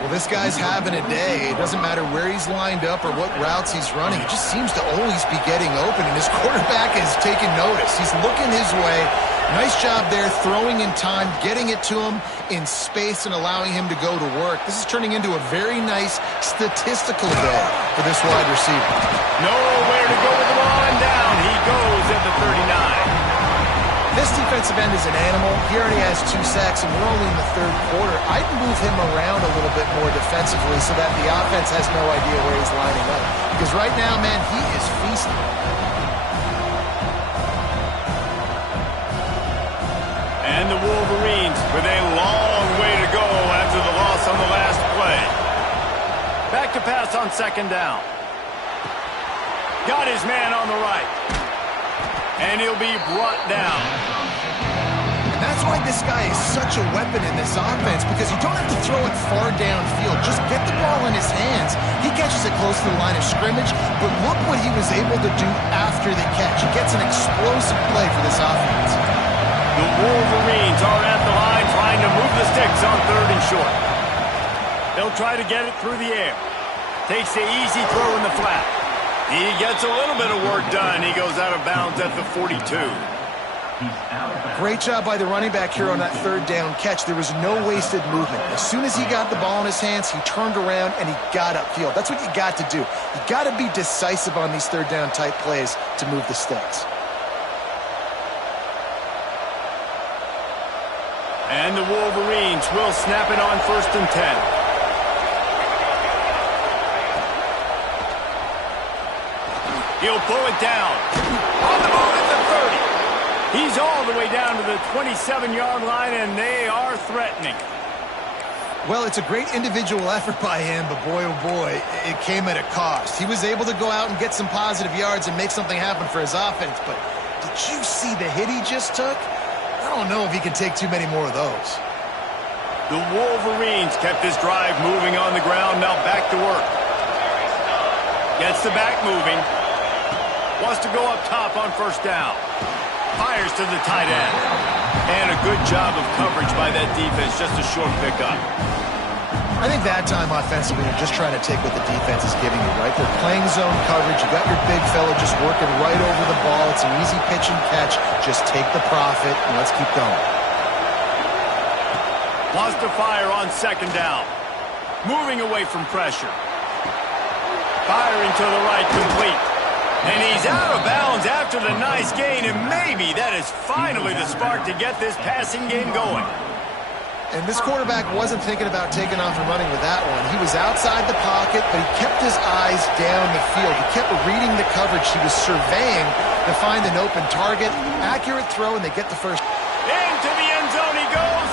Well, this guy's having a day. It doesn't matter where he's lined up or what routes he's running. He just seems to always be getting open, and his quarterback is taking notice. He's looking his way. Nice job there, throwing in time, getting it to him in space and allowing him to go to work. This is turning into a very nice statistical day for this wide receiver. Nowhere to go with the ball, and down he goes at the 39. This defensive end is an animal. He already has 2 sacks, and we're only in the third quarter. I'd move him around a little bit more defensively so that the offense has no idea where he's lining up. Because right now, man, he is feasting. And the Wolverines with a long way to go after the loss on the last play. Back to pass on second down. Got his man on the right. And he'll be brought down. And that's why this guy is such a weapon in this offense, because you don't have to throw it far downfield. Just get the ball in his hands. He catches it close to the line of scrimmage, but look what he was able to do after the catch. He gets an explosive play for this offense. The Wolverines are at the line trying to move the sticks on 3rd and short. They'll try to get it through the air. Takes the easy throw in the flat. He gets a little bit of work done. He goes out of bounds at the 42. Great job by the running back here on that 3rd down catch. There was no wasted movement. As soon as he got the ball in his hands, he turned around and he got upfield. That's what you got to do. You got to be decisive on these 3rd down type plays to move the sticks. And the Wolverines will snap it on 1st and 10. He'll pull it down. On the move at the 30. He's all the way down to the 27-yard line, and they are threatening. Well, it's a great individual effort by him, but boy, oh boy, it came at a cost. He was able to go out and get some positive yards and make something happen for his offense, but did you see the hit he just took? I don't know if he can take too many more of those. The Wolverines kept this drive moving on the ground. Now back to work. Gets the back moving. Wants to go up top on 1st down. Fires to the tight end. And a good job of coverage by that defense. Just a short pickup. I think that time offensively, you're just trying to take what the defense is giving you, right? They're playing zone coverage. You got your big fella just working right over the ball. It's an easy pitch and catch. Just take the profit and let's keep going. Wants to fire on 2nd down. Moving away from pressure. Firing to the right, complete. And he's out of bounds after the nice gain, and maybe that is finally the spark to get this passing game going. And this quarterback wasn't thinking about taking off and running with that one. He was outside the pocket, but he kept his eyes down the field. He kept reading the coverage. He was surveying to find an open target. Accurate throw, and they get the first. Into the end zone he goes.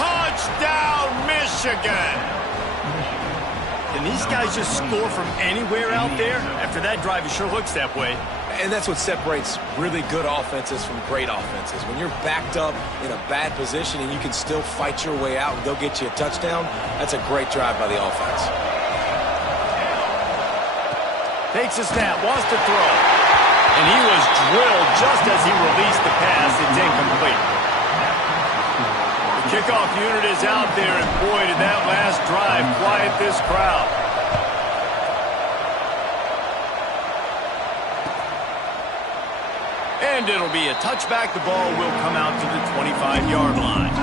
Touchdown, Michigan. Can these guys just score from anywhere out there? After that drive, it sure looks that way. And that's what separates really good offenses from great offenses. When you're backed up in a bad position and you can still fight your way out and go get you a touchdown, that's a great drive by the offense. Takes a snap, wants to throw. And he was drilled just as he released the pass. It's incomplete. The kickoff unit is out there, and boy, did that last drive quiet this crowd. And it'll be a touchback. The ball will come out to the 25-yard line.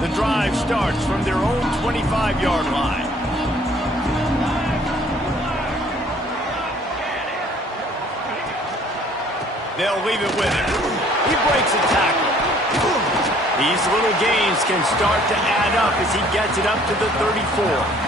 The drive starts from their own 25-yard line. They'll leave it with him. He breaks a tackle. These little gains can start to add up as he gets it up to the 34.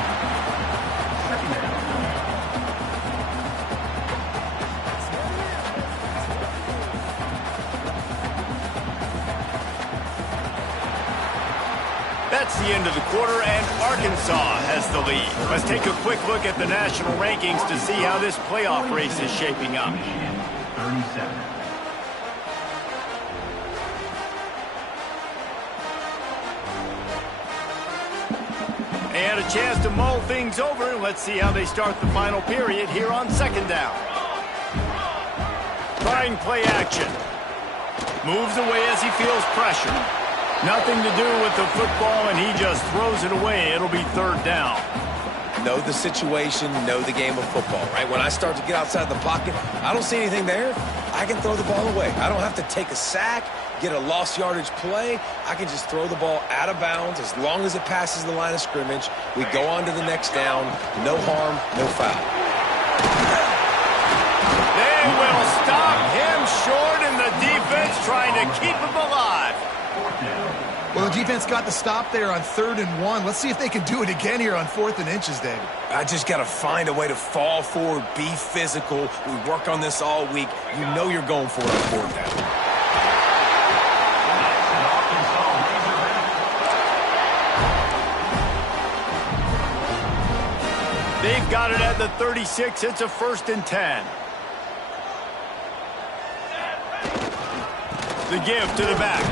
That's the end of the quarter, and Arkansas has the lead. Let's take a quick look at the national rankings to see how this playoff race is shaping up. 37. And a chance to mull things over. Let's see how they start the final period here on 2nd down. Trying play action. Moves away as he feels pressure. Nothing to do with the football, and he just throws it away. It'll be third down. Know the situation, know the game of football, right? When I start to get outside the pocket, I don't see anything there, I can throw the ball away. I don't have to take a sack, get a lost yardage play. I can just throw the ball out of bounds as long as it passes the line of scrimmage. We go on to the next down. No harm, no foul. They will stop him short, and the defense trying to keep him alive. Well, the defense got the stop there on 3rd and 1. Let's see if they can do it again here on 4th and inches, David. I just got to find a way to fall forward, be physical. We work on this all week. You know you're going for it on 4th down. They've got it at the 36. It's a 1st and 10. The give to the back.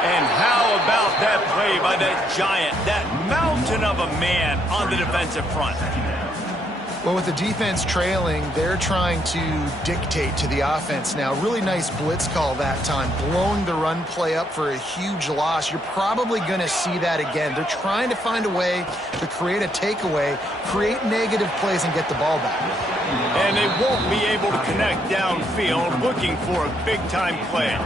And how about that play by that giant, that mountain of a man on the defensive front? Well, with the defense trailing, they're trying to dictate to the offense now. Really nice blitz call that time, blowing the run play up for a huge loss. You're probably going to see that again. They're trying to find a way to create a takeaway, create negative plays, and get the ball back. And they won't be able to connect downfield, looking for a big-time play.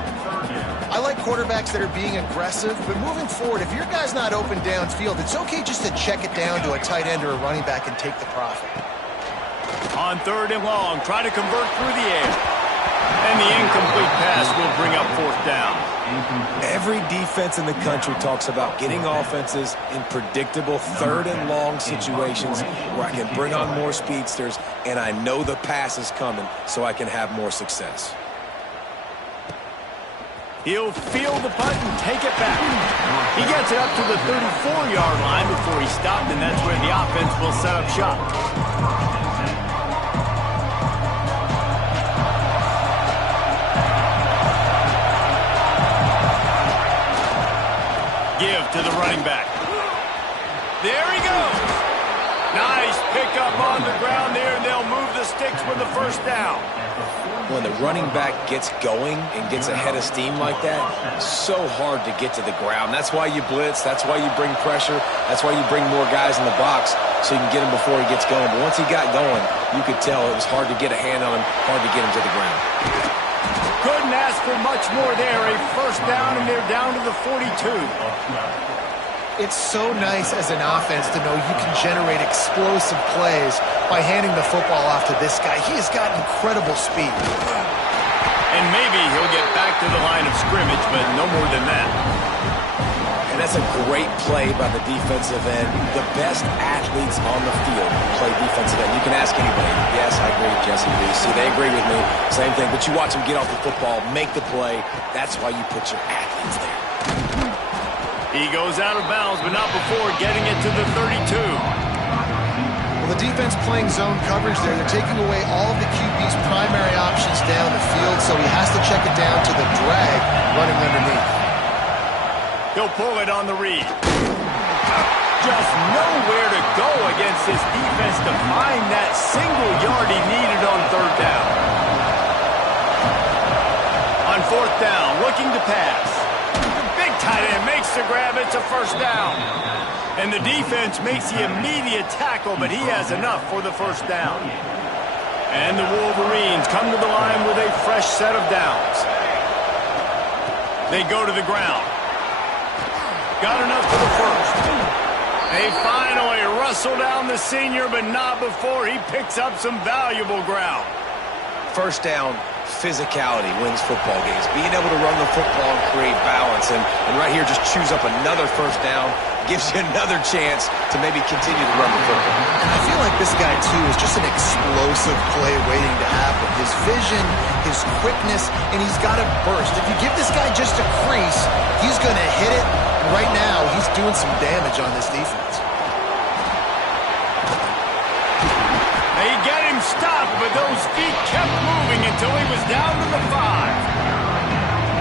I like quarterbacks that are being aggressive, but moving forward, if your guy's not open downfield, it's okay just to check it down to a tight end or a running back and take the profit. On 3rd and long, try to convert through the air. And the incomplete pass will bring up 4th down. Every defense in the country talks about getting offenses in predictable 3rd and long situations where I can bring on more speedsters and I know the pass is coming so I can have more success. He'll field the punt and take it back. He gets it up to the 34-yard line before he stopped, and that's where the offense will set up shop. Give to the running back. There he goes. Nice pickup on the ground there, and they'll move the sticks with the 1st down. When the running back gets going and gets ahead of steam like that, it's so hard to get to the ground. That's why you blitz. That's why you bring pressure. That's why you bring more guys in the box so you can get him before he gets going. But once he got going, you could tell it was hard to get a hand on him, hard to get him to the ground. Couldn't ask for much more there. A 1st down, and they're down to the 42. It's so nice as an offense to know you can generate explosive plays by handing the football off to this guy. He has got incredible speed. And maybe he'll get back to the line of scrimmage, but no more than that. And that's a great play by the defensive end. The best athletes on the field play defensive end. You can ask anybody. Yes, I agree, Jesse Reese. See, they agree with me. Same thing. But you watch them get off the football, make the play. That's why you put your athletes there. He goes out of bounds, but not before getting it to the 32. Well, the defense playing zone coverage there. They're taking away all of the QB's primary options down the field, so he has to check it down to the drag running underneath. He'll pull it on the read. Just nowhere to go against this defense to find that single yard he needed on 3rd down. On 4th down, looking to pass. Big tight end makes the grab. It's a 1st down. And the defense makes the immediate tackle, but he has enough for the 1st down. And the Wolverines come to the line with a fresh set of downs. They go to the ground. Got enough for the 1st. They finally wrestle down the senior, but not before he picks up some valuable ground. 1st down, physicality wins football games. Being able to run the football and create balance. And right here, just choose up another 1st down. Gives you another chance to maybe continue to run the football. And I feel like this guy, too, is just an explosive play waiting to happen. His vision, his quickness, and he's got a burst. If you give this guy just a crease, he's going to hit it. And right now, he's doing some damage on this defense. They get him stopped, but those feet kept moving until he was down to the 5.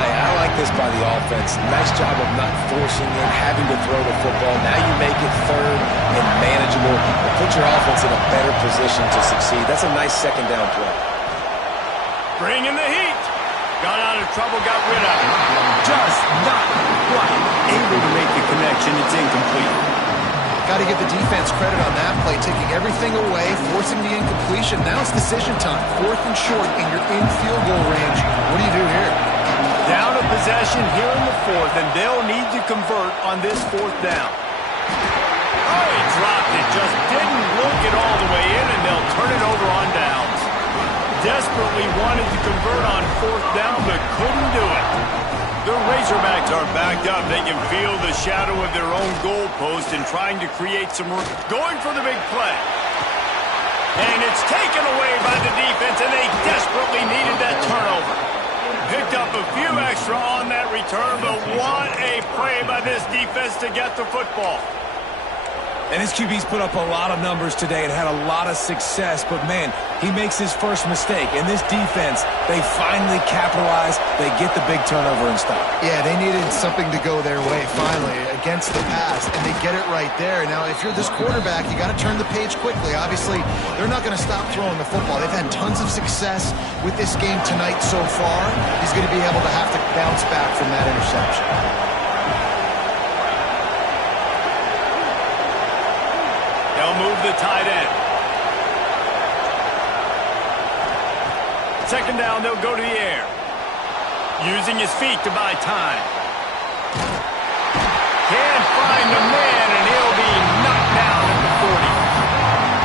Hey, I like this by the offense. Nice job of not forcing it, having to throw the football. Now you make it 3rd and manageable. And put your offense in a better position to succeed. That's a nice 2nd down play. Bring in the heat. Got out of trouble, got rid of it. Just not quite able to make the connection. It's incomplete. Got to give the defense credit on that play, taking everything away, forcing the incompletion. Now it's decision time. 4th and short, and you're in field goal range. What do you do here? Down a possession here in the 4th, and they'll need to convert on this 4th down. Oh, he dropped it. Just didn't look it all the way in, and they'll turn it over on downs. Desperately wanted to convert on 4th down, but couldn't do it. The Razorbacks are backed up. They can feel the shadow of their own goalpost and trying to create some room. Going for the big play. And it's taken away by the defense, and they desperately needed that turnover. Picked up a few extra on that return, but what a play by this defense to get the football. And his QB's put up a lot of numbers today and had a lot of success. But, man, he makes his first mistake. And this defense, they finally capitalize. They get the big turnover and stop. Yeah, they needed something to go their way, finally, against the pass. And they get it right there. Now, if you're this quarterback, you got to turn the page quickly. Obviously, they're not going to stop throwing the football. They've had tons of success with this game tonight so far. He's going to be able to have to bounce back from that interception. Move the tight end. 2nd down, they'll go to the air. Using his feet to buy time. Can't find the man, and he'll be knocked down at the 40.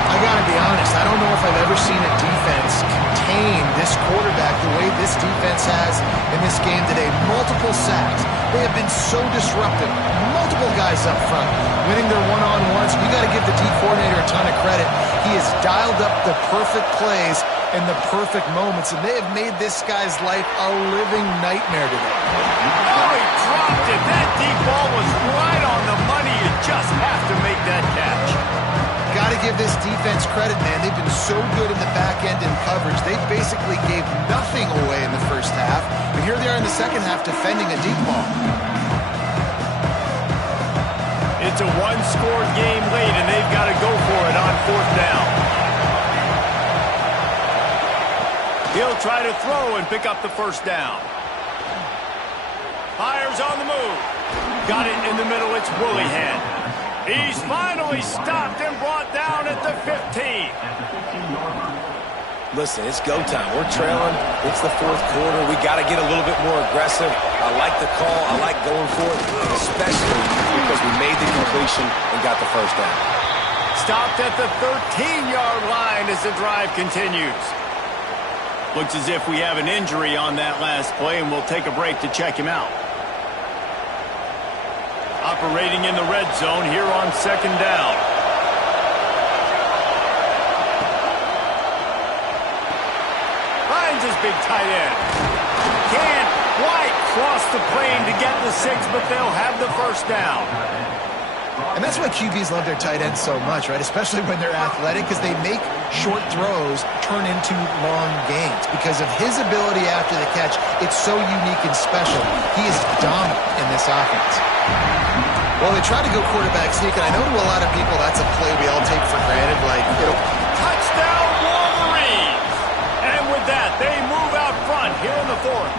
I gotta be honest, I don't know if I've ever seen a defense contain this quarterback the way this defense has in this game today. Multiple sacks. They have been so disruptive. Multiple guys up front, winning their one-on-ones. You got to give the D coordinator a ton of credit. He has dialed up the perfect plays and the perfect moments, and they have made this guy's life a living nightmare today. Oh, he dropped it. That deep ball was right on the money. You just have to make that catch. Got to give this defense credit, man. They've been so good in the back end in coverage. They basically gave nothing away in the first half, and here they are in the second half defending a deep ball. It's a one-score game late, and they've got to go for it on 4th down. He'll try to throw and pick up the 1st down. Fires on the move. Got it in the middle. It's Willihan. He's finally stopped and brought down at the 15. Listen, it's go time. We're trailing. It's the 4th quarter. We got to get a little bit more aggressive. I like the call. I like going for it, especially because we made the completion and got the 1st down. Stopped at the 13-yard line as the drive continues. Looks as if we have an injury on that last play, and we'll take a break to check him out. Operating in the red zone here on 2nd down. Finds his big tight end. Can't quite cross the plane to get the 6, but they'll have the 1st down. And that's why QBs love their tight ends so much, right? Especially when they're athletic, because they make short throws turn into long gains. Because of his ability after the catch, it's so unique and special. He is dominant in this offense. Well, they try to go quarterback sneak, and I know to a lot of people that's a play we all take for granted. Like, touchdown Wolverines! And with that, they move out front here in the 4th.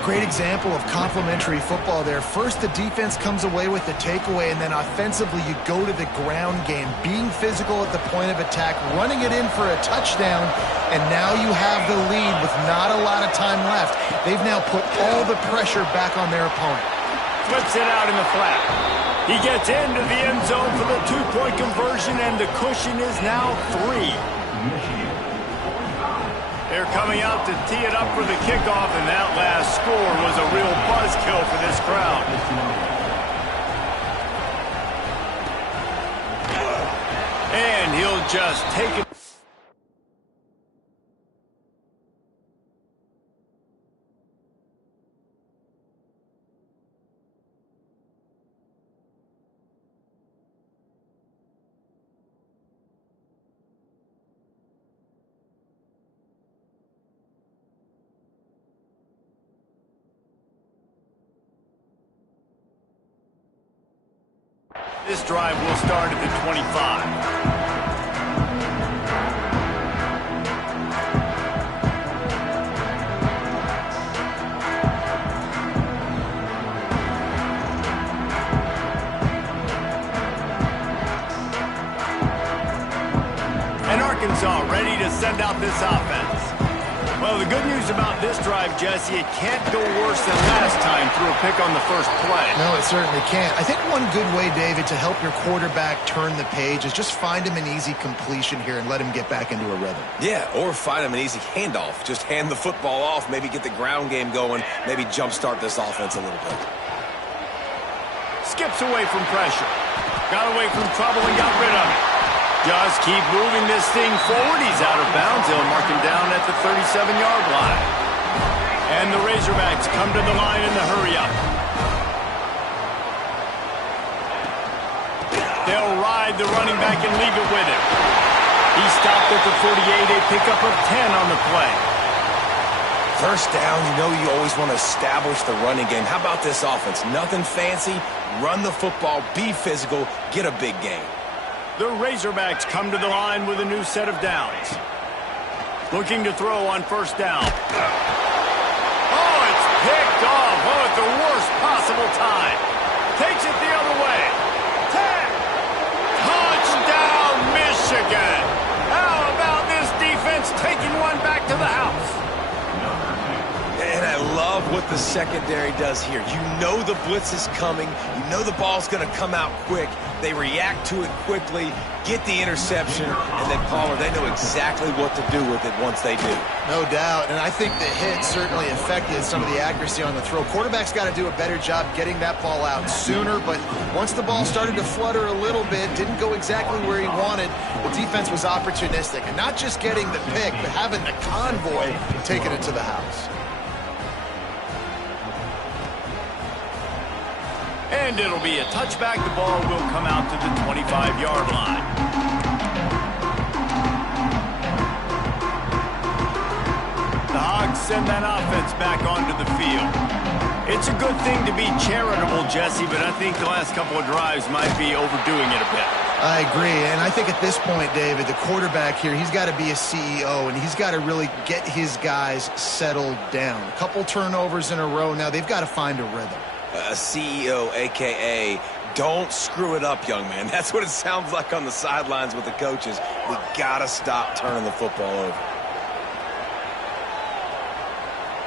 Great example of complementary football there. First, the defense comes away with the takeaway, and then offensively, you go to the ground game, being physical at the point of attack, running it in for a touchdown, and now you have the lead with not a lot of time left. They've now put all the pressure back on their opponent. Flips it out in the flat. He gets into the end zone for the 2-point conversion, and the cushion is now 3. They're coming out to tee it up for the kickoff, and that last score was a real buzzkill for this crowd. And he'll just take it. This drive will start at the 25. Arkansas ready to send out this offense. Well, the good news about this drive, Jesse, it can't go worse than last time through a pick on the first play. No, it certainly can't. I think one good way, David, to help your quarterback turn the page is just find him an easy completion here and let him get back into a rhythm. Yeah, or find him an easy handoff. Just hand the football off, maybe get the ground game going, maybe jumpstart this offense a little bit. Skips away from pressure. Got away from trouble and got rid of it. Just keep moving this thing forward. He's out of bounds. They'll mark him down at the 37-yard line. And the Razorbacks come to the line in the hurry-up. They'll ride the running back and leave it with him. He stopped at the 48, a pickup of 10 on the play. First down, you know you always want to establish the running game. How about this offense? Nothing fancy. Run the football, be physical, get a big gain. The Razorbacks come to the line with a new set of downs. Looking to throw on first down. Oh, it's picked off. Oh, at the worst possible time. Takes it the other way. 10. Touchdown, Michigan. How about this defense taking one back to the house? And I love what the secondary does here. You know the blitz is coming. You know the ball's going to come out quick. They react to it quickly, get the interception, and then Palmer, they know exactly what to do with it once they do. No doubt, and I think the hit certainly affected some of the accuracy on the throw. Quarterback's got to do a better job getting that ball out sooner, but once the ball started to flutter a little bit, didn't go exactly where he wanted, the defense was opportunistic. And not just getting the pick, but having the convoy taking it to the house. And it'll be a touchback. The ball will come out to the 25-yard line. The Hogs send that offense back onto the field. It's a good thing to be charitable, Jesse, but I think the last couple of drives might be overdoing it a bit. I agree, and I think at this point, David, the quarterback here, he's got to be a CEO, and he's got to really get his guys settled down. A couple turnovers in a row. Now they've got to find a rhythm. A CEO, a.k.a. don't screw it up, young man. That's what it sounds like on the sidelines with the coaches. We got to stop turning the football over.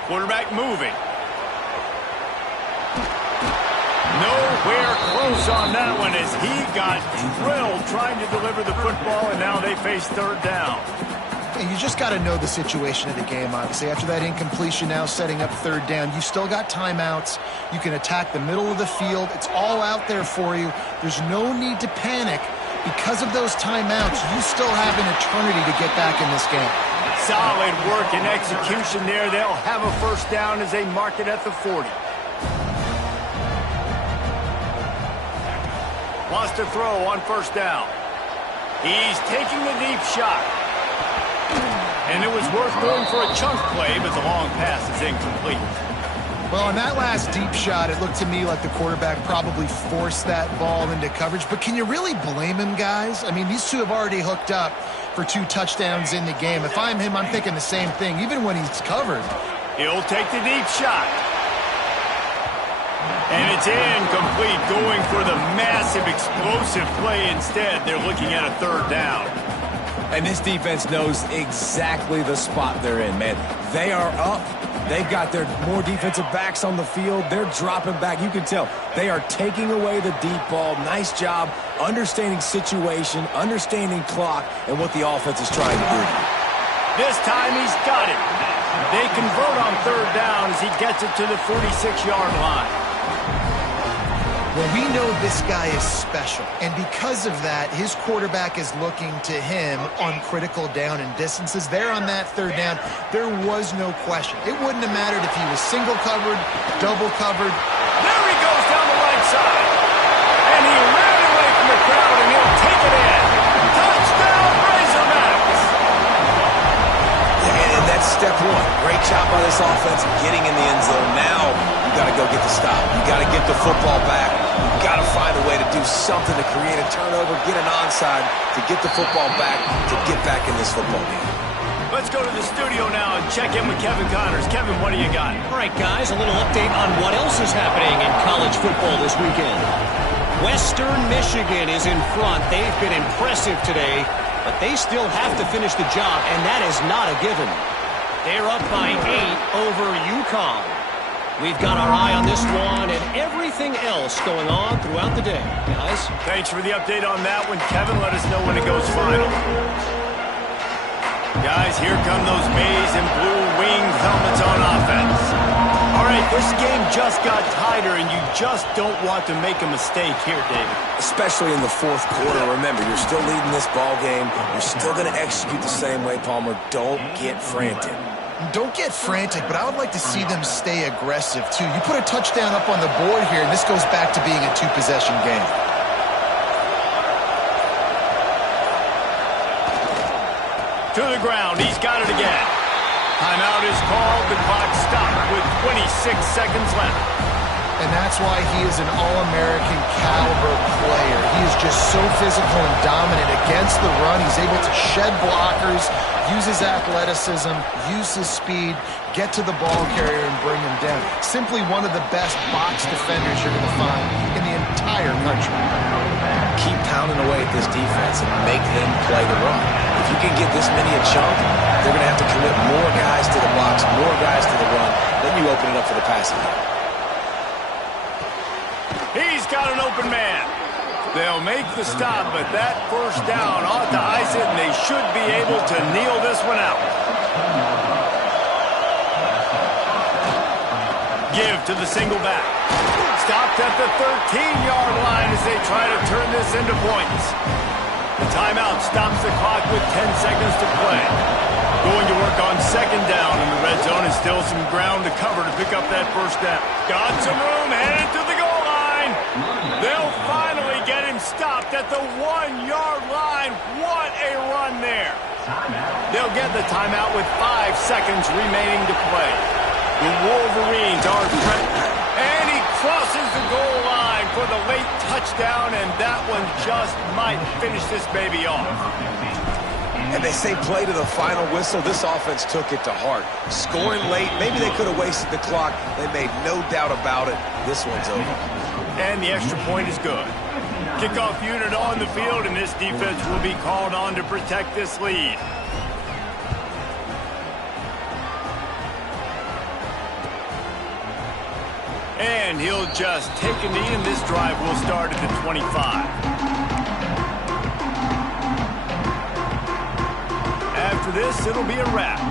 Quarterback moving. Nowhere close on that one as he got drilled trying to deliver the football, and now they face third down. And you just got to know the situation of the game, obviously. After that incompletion now setting up third down, you still got timeouts. You can attack the middle of the field. It's all out there for you. There's no need to panic. Because of those timeouts, you still have an eternity to get back in this game. Solid work and execution there. They'll have a first down as they mark it at the 40. Wants to throw on first down. He's taking the deep shot. And it was worth going for a chunk play, but the long pass is incomplete. Well, on that last deep shot, it looked to me like the quarterback probably forced that ball into coverage. But can you really blame him, guys? I mean, these two have already hooked up for 2 touchdowns in the game. If I'm him, I'm thinking the same thing, even when he's covered. He'll take the deep shot. And it's incomplete, going for the massive explosive play instead. They're looking at a third down. And this defense knows exactly the spot they're in, man. They are up. They've got their more defensive backs on the field. They're dropping back. You can tell they are taking away the deep ball. Nice job understanding situation, understanding clock, and what the offense is trying to do. This time he's got it. They convert on third down as he gets it to the 46-yard line. Well, we know this guy is special, and because of that, his quarterback is looking to him on critical down and distances. There on that third down, there was no question. It wouldn't have mattered if he was single covered, double covered. There he goes down the right side, and he ran away from the crowd, and he'll take it in. Touchdown, Razorbacks! And that's step one. Great job by this offense getting in the end zone. Now you got to go get the stop. You got to get the football back. You got to find a way to do something to create a turnover, get an onside, to get the football back, to get back in this football game. Let's go to the studio now and check in with Kevin Connors. Kevin, what do you got? All right, guys, a little update on what else is happening in college football this weekend. Western Michigan is in front. They've been impressive today. but they still have to finish the job, and that is not a given. They're up by 8 over UConn. We've got our eye on this one and everything else going on throughout the day, guys. Thanks for the update on that one, Kevin. Let us know when it goes final. Guys, here come those maize and blue winged helmets on offense. All right, this game just got tighter, and you just don't want to make a mistake here, David. Especially in the fourth quarter. Remember, you're still leading this ball game. You're still going to execute the same way, Palmer. Don't get frantic. Don't get frantic, but I would like to see them stay aggressive, too. You put a touchdown up on the board here, and this goes back to being a two-possession game. To the ground. He's got it again. Timeout is called. The clock stopped with 26 seconds left. And that's why he is an All-American caliber player. He is just so physical and dominant against the run. He's able to shed blockers, use his athleticism, use his speed, get to the ball carrier and bring him down. Simply one of the best box defenders you're going to find in the entire country. Keep pounding away at this defense and make them play the run. If you can get this many a chunk, they're going to have to commit more guys to the box, more guys to the run. Then you open it up for the passing game. He's got an open man. They'll make the stop, but that first down ought to ice it, and they should be able to kneel this one out. Give to the single back. Stopped at the 13-yard line as they try to turn this into points. The timeout stops the clock with 10 seconds to play. Going to work on second down in the red zone, and still some ground to cover to pick up that first down. Got some room, headed to the goal line. They'll finally get him stopped at the 1-yard line. What a run there. They'll get the timeout with 5 seconds remaining to play. The Wolverines are threatened. And he crosses the goal line for the late touchdown, and that one just might finish this baby off. And they say play to the final whistle. This offense took it to heart. Scoring late, maybe they could have wasted the clock. They made no doubt about it. This one's over. And the extra point is good. Kickoff unit on the field, and this defense will be called on to protect this lead. And he'll just take a knee, and this drive will start at the 25. After this, it'll be a wrap.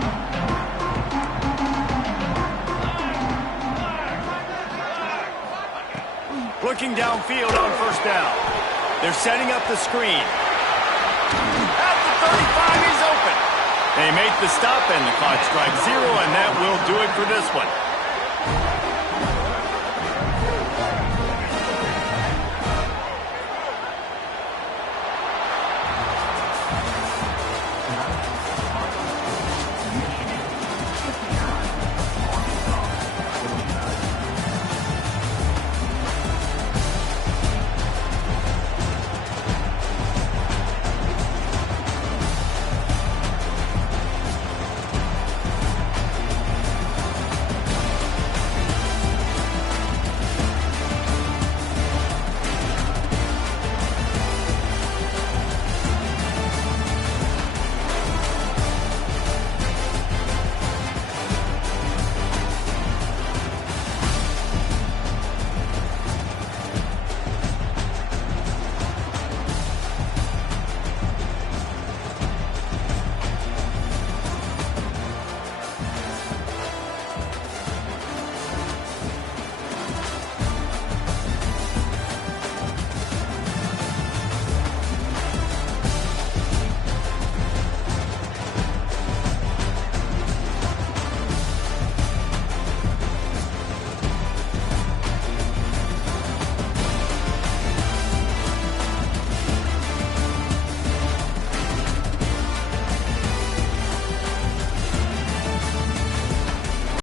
Looking downfield on first down. They're setting up the screen. At the 35, he's open. They make the stop, and the clock strikes 0, and that will do it for this one.